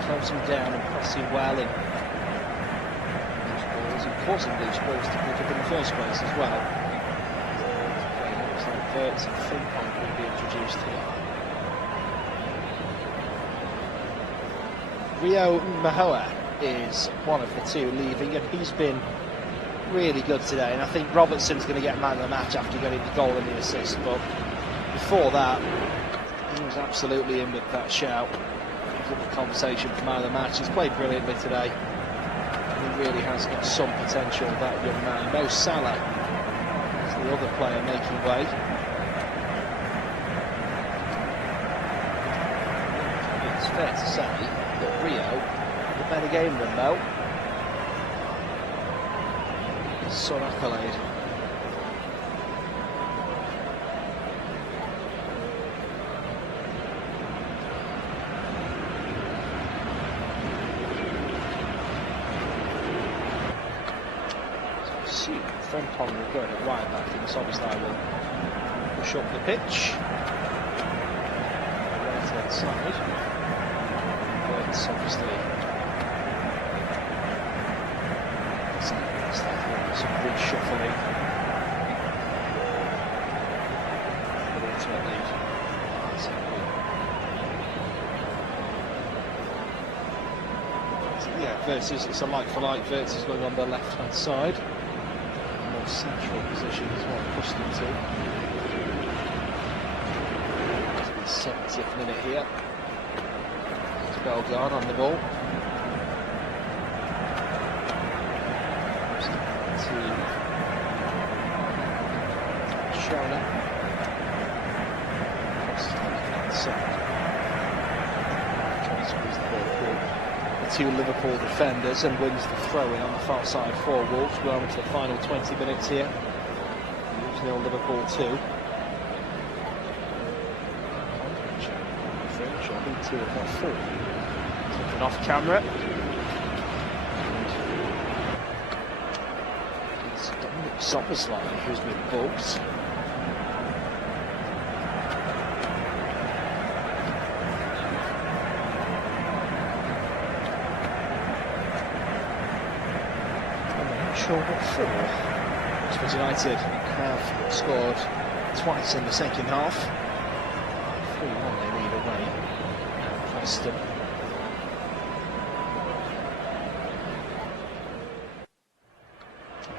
Closing down and pressing well in loose balls and causing loose balls to pick up in the first place as well. It looks like Verts and Frimpong will be introduced here. Rio Mahoa is one of the two leaving, and he's been really good today, and I think Robertson's going to get man of the match after getting the goal and the assist, but before that he was absolutely in with that shout. The conversation for man of the match. He's played brilliantly today, and he really has got some potential, that young man. Mo Salah is the other player making way. It's fair to say that Rio had a better game than Mo. Some accolade. Frimpong will go at right back, and Sobboslai will push up the pitch. Right hand side. But obviously some reshuffling. But ultimately, yeah, versus it's a like for like. Verts is going on the left hand side. Central position is what I'm accustomed to. To the 70th minute here. It's Bellegarde on the ball. To Shona. Across to the left-hand side. Trying to squeeze the ball through the two Liverpool defenders and wins the throw-in on the far side for Wolves. We're on to the final 20 minutes here. Wolves 0, Liverpool 2. Shall be 2 of their 4. Taken off camera. It's Substitutions who's been booked. What for? Oxford United have scored twice in the second half. 3-1 Preston.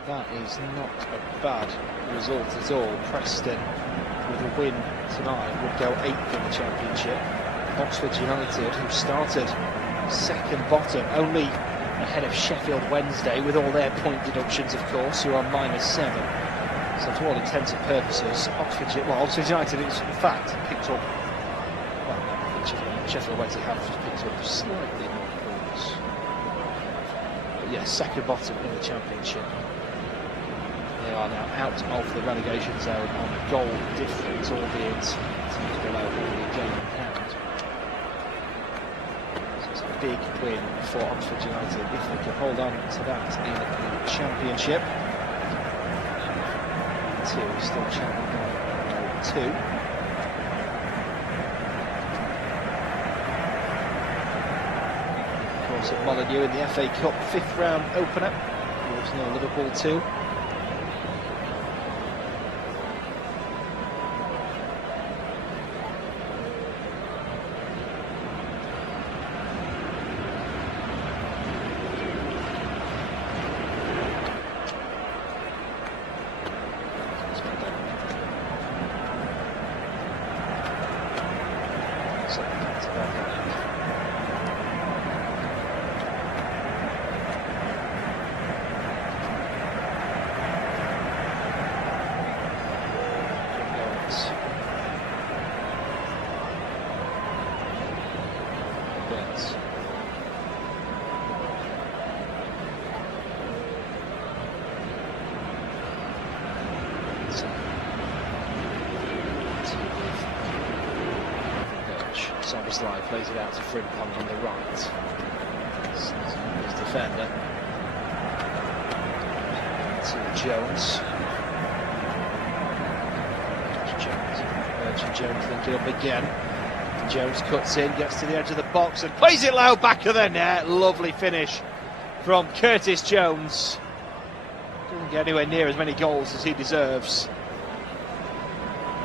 That is not a bad result at all. Preston, with a win tonight, would go 8th in the Championship. Oxford United, who started second bottom, only ahead of Sheffield Wednesday, with all their point deductions, of course, who are -7. So to all intents and purposes, Oxford United, in fact, picked up, well, no, I think Sheffield Wednesday have just picked up slightly more points. But yes, second bottom in the Championship. They are now out of the relegation zone on goal difference, albeit teams below only a game in hand. So it's a big win for Oxford United if they can hold on to that in the Championship. 2 still challenging by 2. Of course, at Molineux in the FA Cup 5th round opener. Wolves 0, Liverpool 2. Substitutions plays it out to Frimpong on the right. His defender. To Jones. Jones linking up again. Jones cuts in, gets to the edge of the box and plays it low back of the net. Lovely finish from Curtis Jones. Doesn't get anywhere near as many goals as he deserves.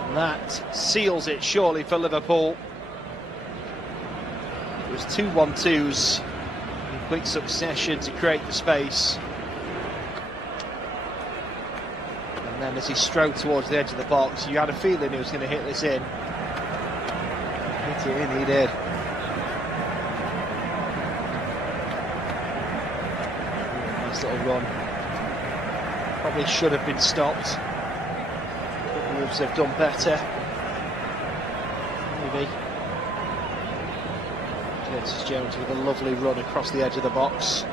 And that seals it surely for Liverpool. It was 2 1-2s in quick succession to create the space. And then as he strode towards the edge of the box, you had a feeling he was going to hit this in. Hit it in, he did. Nice little run. Probably should have been stopped. But Wolves have done better. Maybe. Curtis Jones with a lovely run across the edge of the box.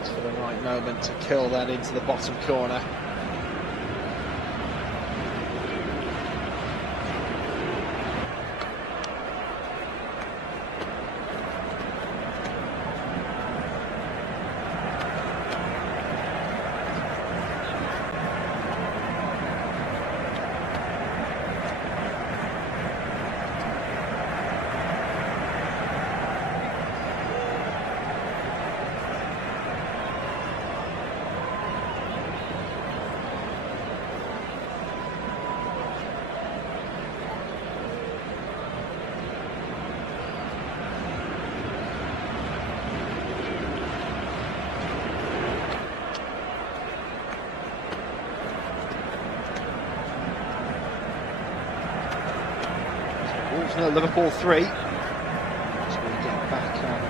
It's for the right moment to curl that into the bottom corner. No, Liverpool 3. So we get back on.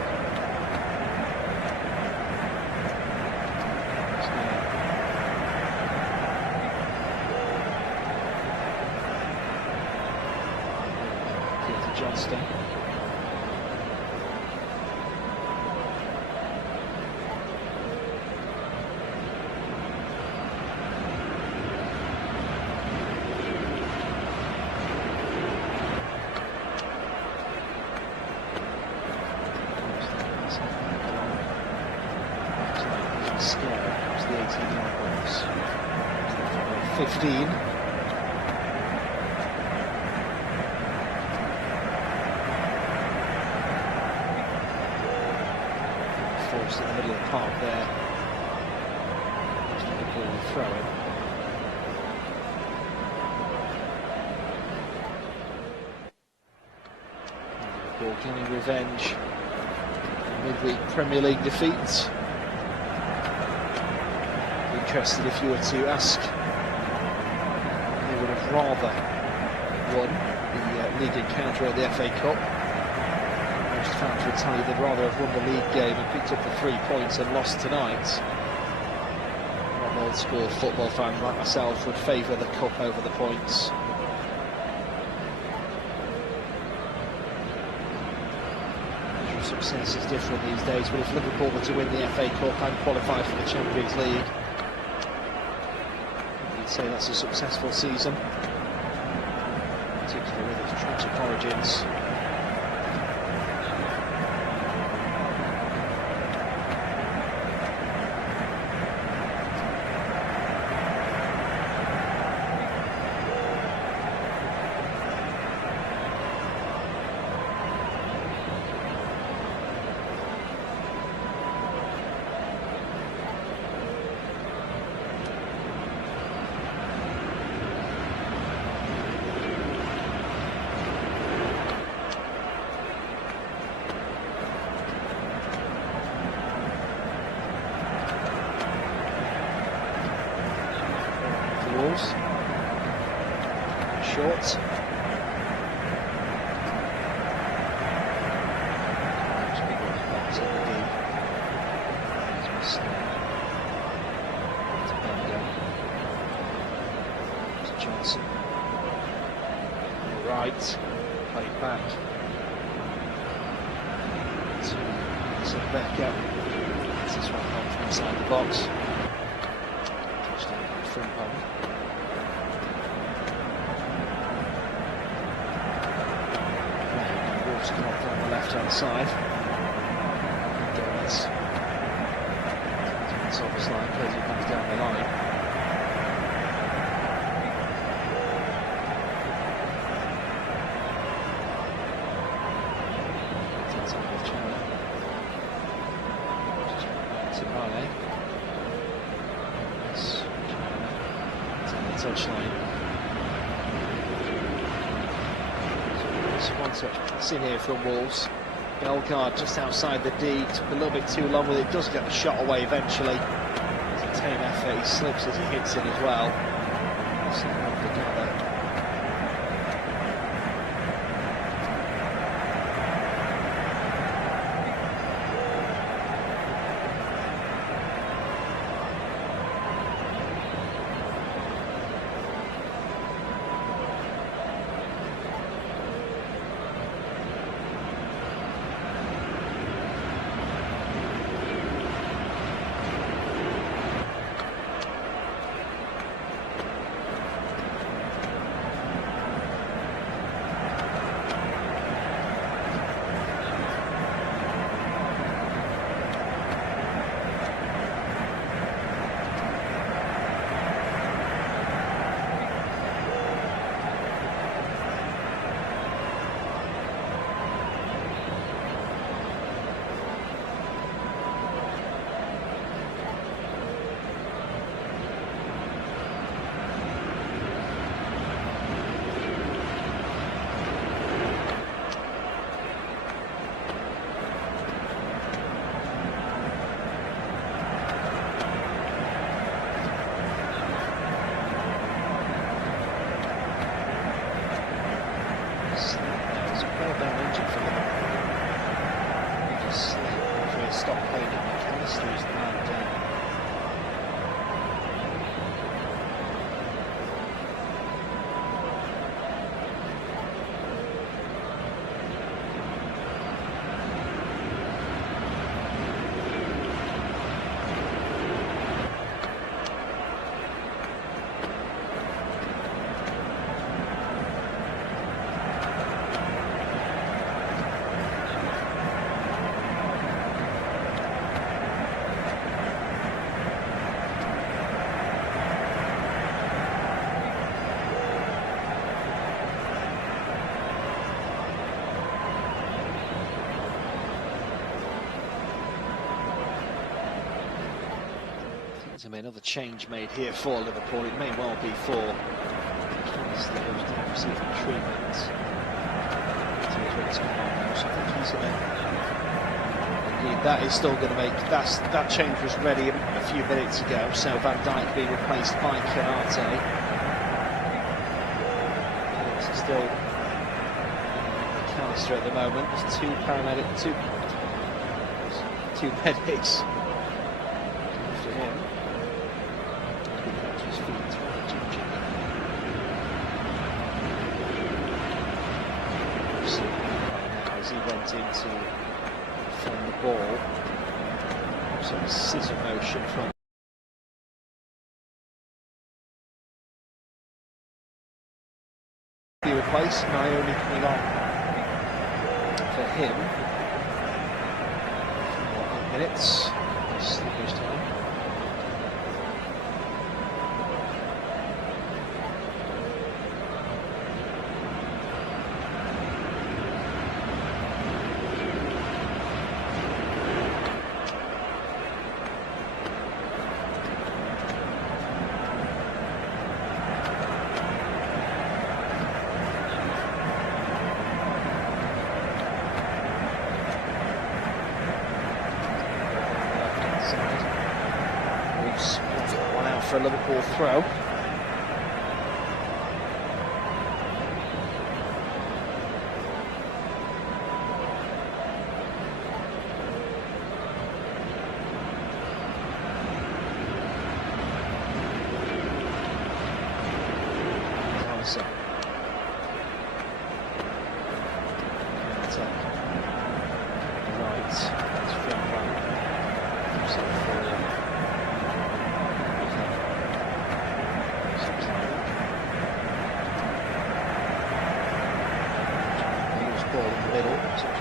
Peter Johnston. Scare, the 18-yard box. 15. Forced in the middle of the park there. Just a ball throw in. Liverpool getting revenge. Midweek Premier League defeat. Interested if you were to ask, they would have rather won the league encounter at the FA Cup. Most fans would tell you they'd rather have won the league game and picked up the 3 points and lost tonight. A lot of old school football fans like myself would favour the cup over the points. Success is different these days, but if Liverpool were to win the FA Cup and qualify for the Champions League, you'd say that's a successful season, particularly with its tragic origins. Short. Johnson. Right. Played back. To Becker. This is one home from inside the box. Touchdown by Frimpong. Come up down the left-hand side. Gomez. It's obvious line, plays it back down the line. That's on with China. To Mane. Yes, China. It's on the touchline. One touch pass in here from Wolves. Bellegarde just outside the D, took a little bit too long with it, does get the shot away eventually. It's a tame effort, he slips as he hits it as well. There's another change made here for Liverpool. It may well be for receiving treatment. So he's ready to come on now. So isn't it? Indeed, that is still going to make that change was ready a few minutes ago. So Van Dijk being replaced by Canate. It's still McAllister at the moment. There's two medics after him. To his feet, as he went into from the ball, sort of scissor motion from. Be replaced. Naomi coming on for him. 8 minutes. Slippers time. One out for a Liverpool throw.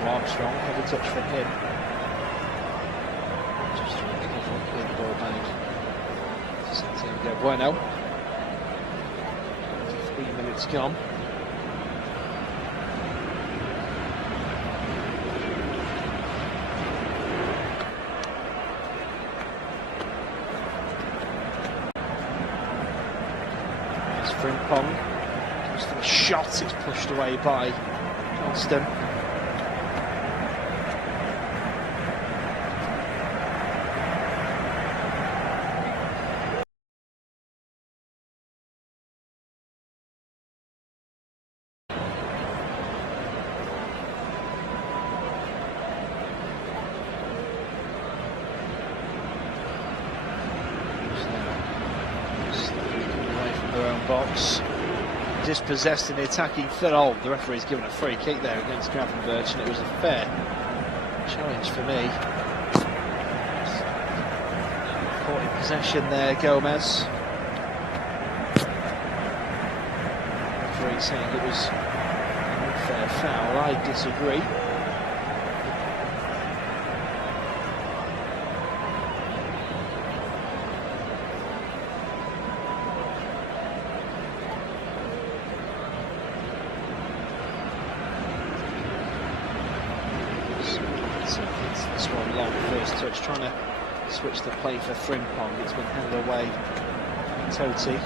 Armstrong, heavy touch from him. Just trying to clear the ball back. Santiago Bueno. 3 minutes gone. There's Frimpong. Just for a shot, it's pushed away by Johnston. Box dispossessed in the attacking third. Oh, the referee's given a free kick there against Gravenberch, and it was a fair challenge for me. Caught in possession there, Gomez. Referee saying it was an unfair foul. I disagree. This one long first touch, trying to switch the play for Frimpong. It's been handed away by Totti.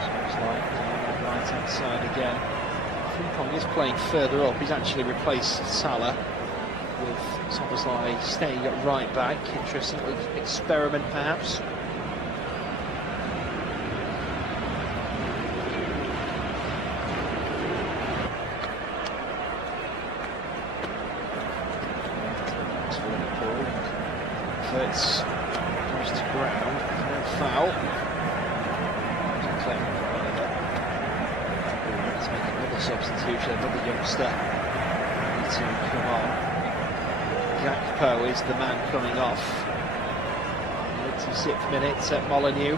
So it's like on the right hand side again. Frimpong is playing further up. He's actually replaced Salah, with Szoboszlai staying at right back. Interesting little experiment, perhaps. That's for Liverpool. Fitz goes to ground. No foul. Let's make another substitution. Another youngster needs to come on. Gakpo is the man coming off. 86th minute at Molineux.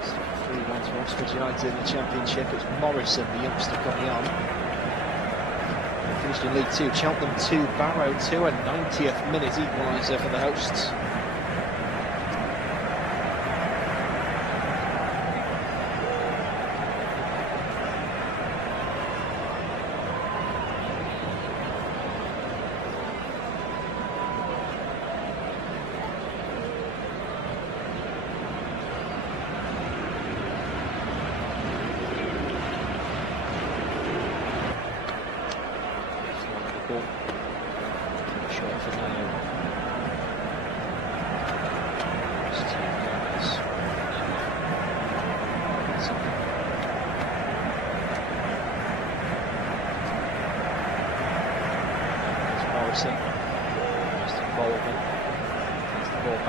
So 3-1 to Oxford United in the Championship. It's Morrison, the youngster, coming on. Finished in League Two. Cheltenham 2, Barrow 2, a 90th minute equaliser for the hosts.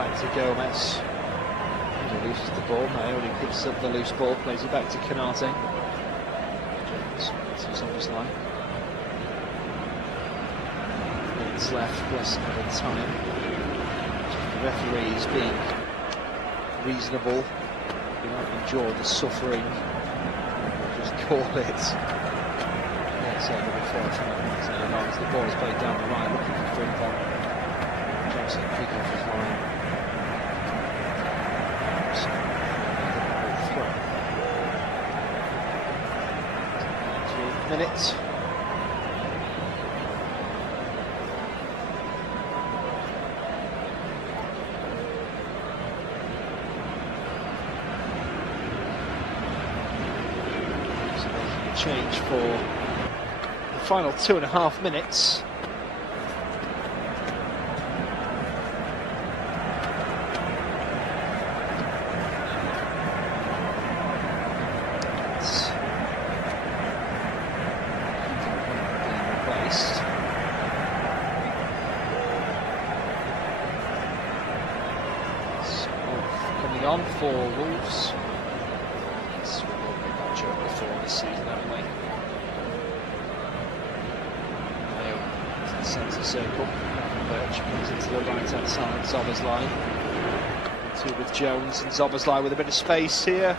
Back to Gomez. He loses the ball. Naoni picks up the loose ball, plays it back to Canate. Jones is on his line. Minutes left, plus added time. The referees being reasonable. You might enjoy the suffering. We'll just call it. It's over before the ball is played down the right, looking for Frimpong. Johnson Kickoff his line. So, 2 minutes. Change for the final 2.5 minutes. It's being replaced. So, coming on for Wolves. Before this season, haven't we? Into the centre circle. Birch comes into the right hand side. Zoboslai. Two with Jones and Zoboslai with a bit of space here.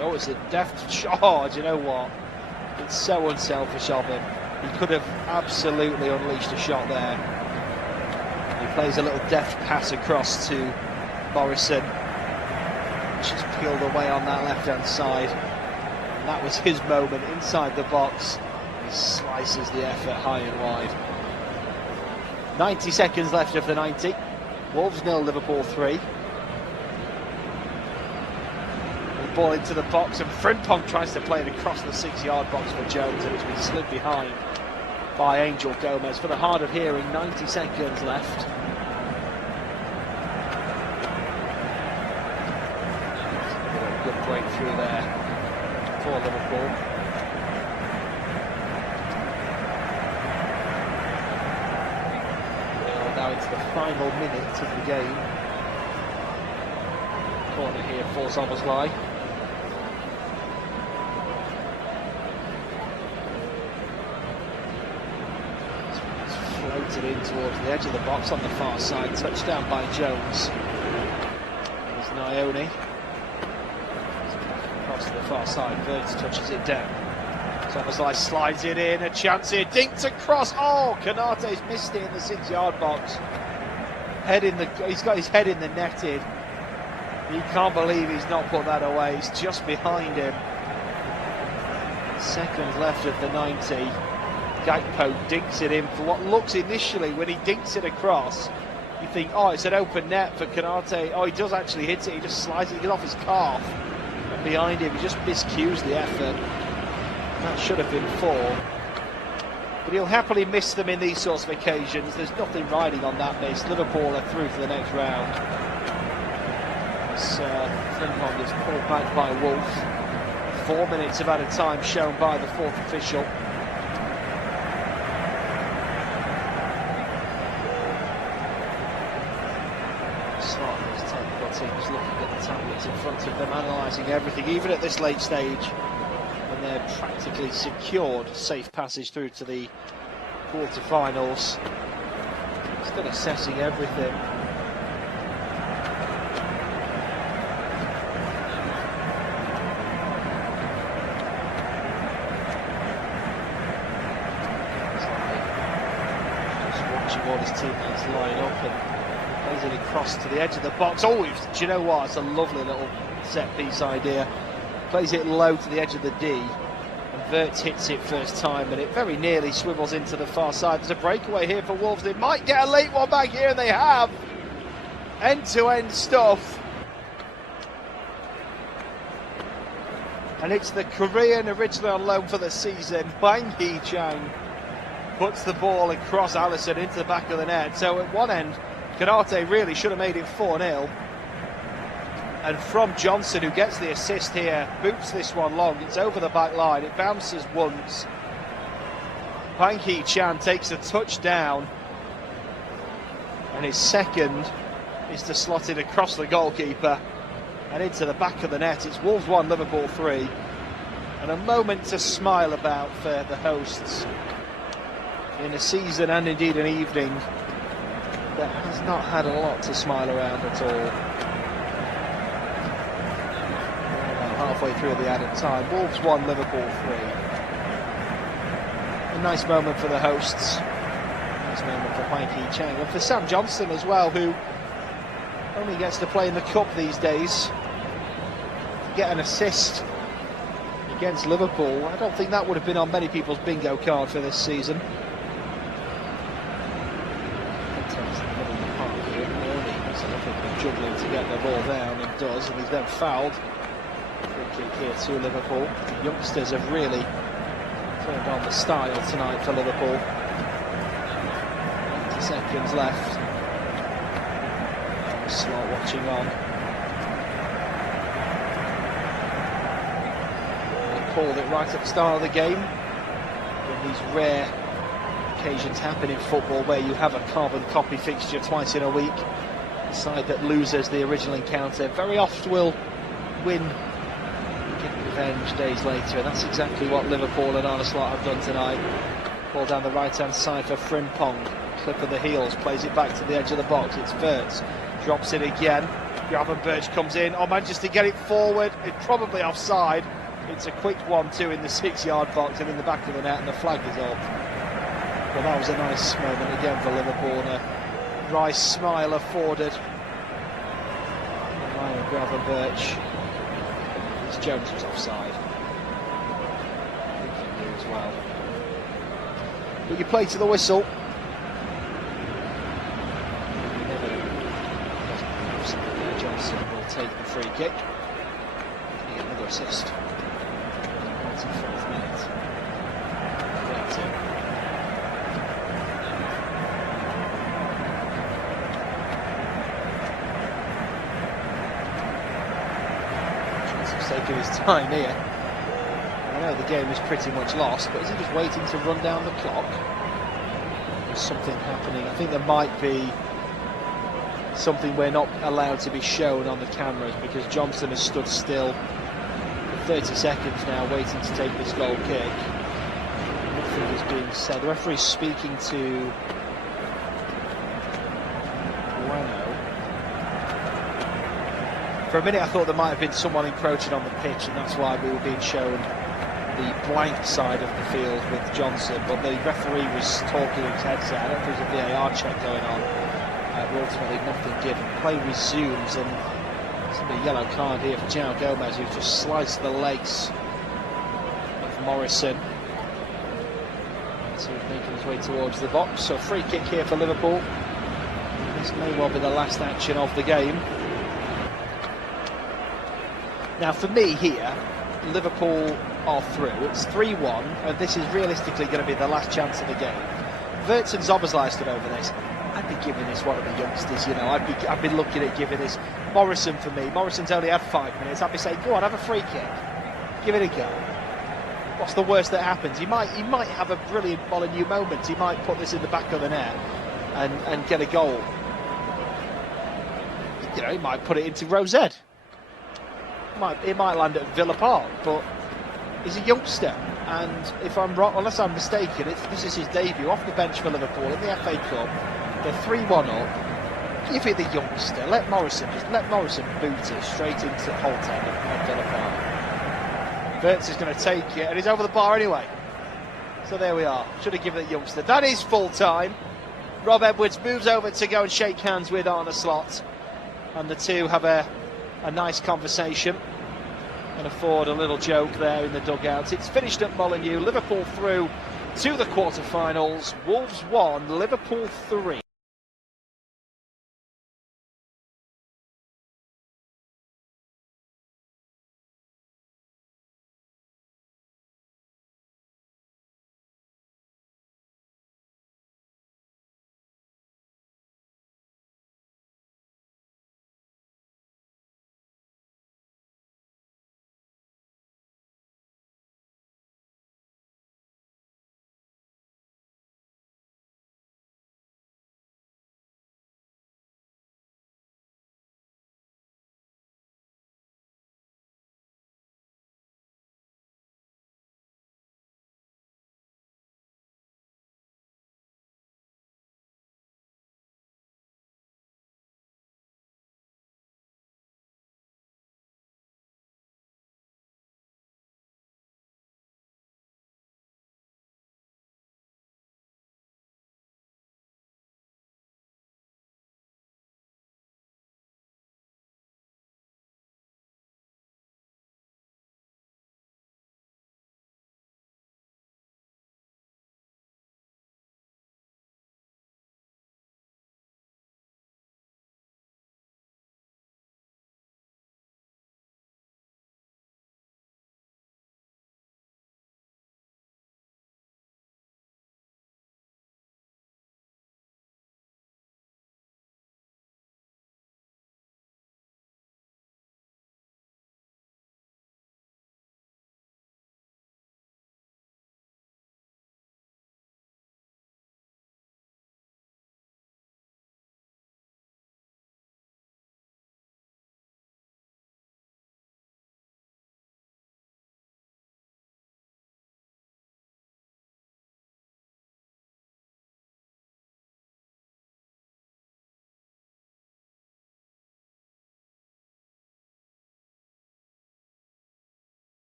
Oh, it's a deft charge. You know what? It's so unselfish of him. He could have absolutely unleashed a shot there. He plays a little deft pass across to Morrison. Just peeled away on that left hand side. And that was his moment inside the box. He slices the effort high and wide. 90 seconds left of the 90. Wolves 0, Liverpool 3. The ball into the box and Frimpong tries to play it across the 6-yard box for Jones, and it's been slid behind by Angel Gomez. For the hard of hearing, 90 seconds left. Good breakthrough there for Liverpool. Now into the final minute of the game. Corner here for Zoboslai. It's floated in towards the edge of the box on the far side. Touchdown by Jones. There's Naoni. Across to the far side, Verts touches it down. Zoboslai slides it in, a chance here, dinked across. Oh, Canate's missed it in the 6-yard box. He's got his head in the netted. He can't believe he's not put that away. It's just behind him. Seconds left of the 90. Gakpo dinks it in for what looks initially, when he dinks it across, you think, oh, it's an open net for Canate. Oh, he does actually hit it. He just slides it off his calf. And behind him, he just miscues the effort. That should have been 4. But he'll happily miss them in these sorts of occasions. There's nothing riding on that miss. Liverpool are through for the next round. As Frimpong is pulled back by Wolf. 4 minutes of added time shown by the 4th official. Slightly technical teams looking at the tablets in front of them, analysing everything, even at this late stage. And they're practically secured safe passage through to the quarterfinals. Still assessing everything. Just watching all his teammates line up and plays it across to the edge of the box. Oh, do you know what? It's a lovely little set piece idea. Plays it low to the edge of the D, and Verts hits it first time, and it very nearly swivels into the far side. There's a breakaway here for Wolves. They might get a late one back here, and they have. End-to-end stuff. And it's the Korean originally on loan for the season, Hwang Hee-chang, puts the ball across Alisson into the back of the net. So at one end, Canate really should have made it 4-0. And from Johnson, who gets the assist here, boots this one long. It's over the back line. It bounces once. Hwang Hee-chan takes a touchdown, and his second is to slot it across the goalkeeper and into the back of the net. It's Wolves 1, Liverpool 3. And a moment to smile about for the hosts in a season and indeed an evening that has not had a lot to smile around at all. Well, halfway through the added time, Wolves 1, Liverpool 3. A nice moment for the hosts. Nice moment for Hwang Hee-chang and for Sam Johnstone as well, who only gets to play in the cup these days. To get an assist against Liverpool, I don't think that would have been on many people's bingo card for this season. Juggling to get the ball down, and does, and he's then fouled. Free kick here to Liverpool. The youngsters have really turned on the style tonight for Liverpool. 20 seconds left. Slot watching on. They called it right at the start of the game. When these rare occasions happen in football where you have a carbon copy fixture twice in a week, the side that loses the original encounter very often will win and get revenge days later, and that's exactly what Liverpool and Arne Slot have done tonight. Ball down the right hand side for Frimpong. Clip of the heels, plays it back to the edge of the box. It's Wirtz, drops it again. Gravenberch comes in. Oh, manages to get it forward. It's probably offside. It's a quick 1-2 in the 6-yard box and in the back of the net, and the flag is up. Well, that was a nice moment again for Liverpool, and a wry smile afforded. Ryan Gravenberch. It's Jones was offside. I think he knew as well. But you play to the whistle. Johnson will take the free kick. Can he get another assist? 94th minute. 32. Johnson's taking his time here. I know the game is pretty much lost, but is he just waiting to run down the clock? There's something happening. I think there might be something we're not allowed to be shown on the cameras, because Johnson has stood still for 30 seconds now waiting to take this goal kick. Nothing is being said. The referee's speaking to Bueno. For a minute I thought there might have been someone encroaching on the pitch, and that's why we were being shown the blank side of the field with Johnson, but the referee was talking in his headset. I don't think there's a VAR check going on. Ultimately nothing given. Play resumes, and it's going to be a yellow card here for João Gomez, who's just sliced the legs of Morrison. So he's making his way towards the box. So free kick here for Liverpool. This may well be the last action of the game. Now for me here, Liverpool are through. It's 3-1, and this is realistically going to be the last chance of the game. Wirtz and Szoboszlai stood over this. I'd be giving this one of the youngsters, you know. I'd be looking at giving this Morrison for me. Morrison's only had 5 minutes. I'd be saying, go on, have a free kick, give it a go. What's the worst that happens? He might have a brilliant Molineux moment. He might put this in the back of the net and get a goal. You know, he might put it into Rosette. It might land at Villa Park, but he's a youngster. And if I'm wrong, unless I'm mistaken, this is his debut off the bench for Liverpool in the FA Cup. They're 3-1 up. Give it the youngster. Let Morrison boot it straight into Holt End at Villa Park. Wirtz is going to take it, and he's over the bar anyway. So there we are. Should have given it the youngster. That is full time. Rob Edwards moves over to go and shake hands with Arne Slot, and the two have a nice conversation and afford a little joke there in the dugout. It's finished at Molineux. Liverpool through to the quarter-finals. Wolves 1, Liverpool 3.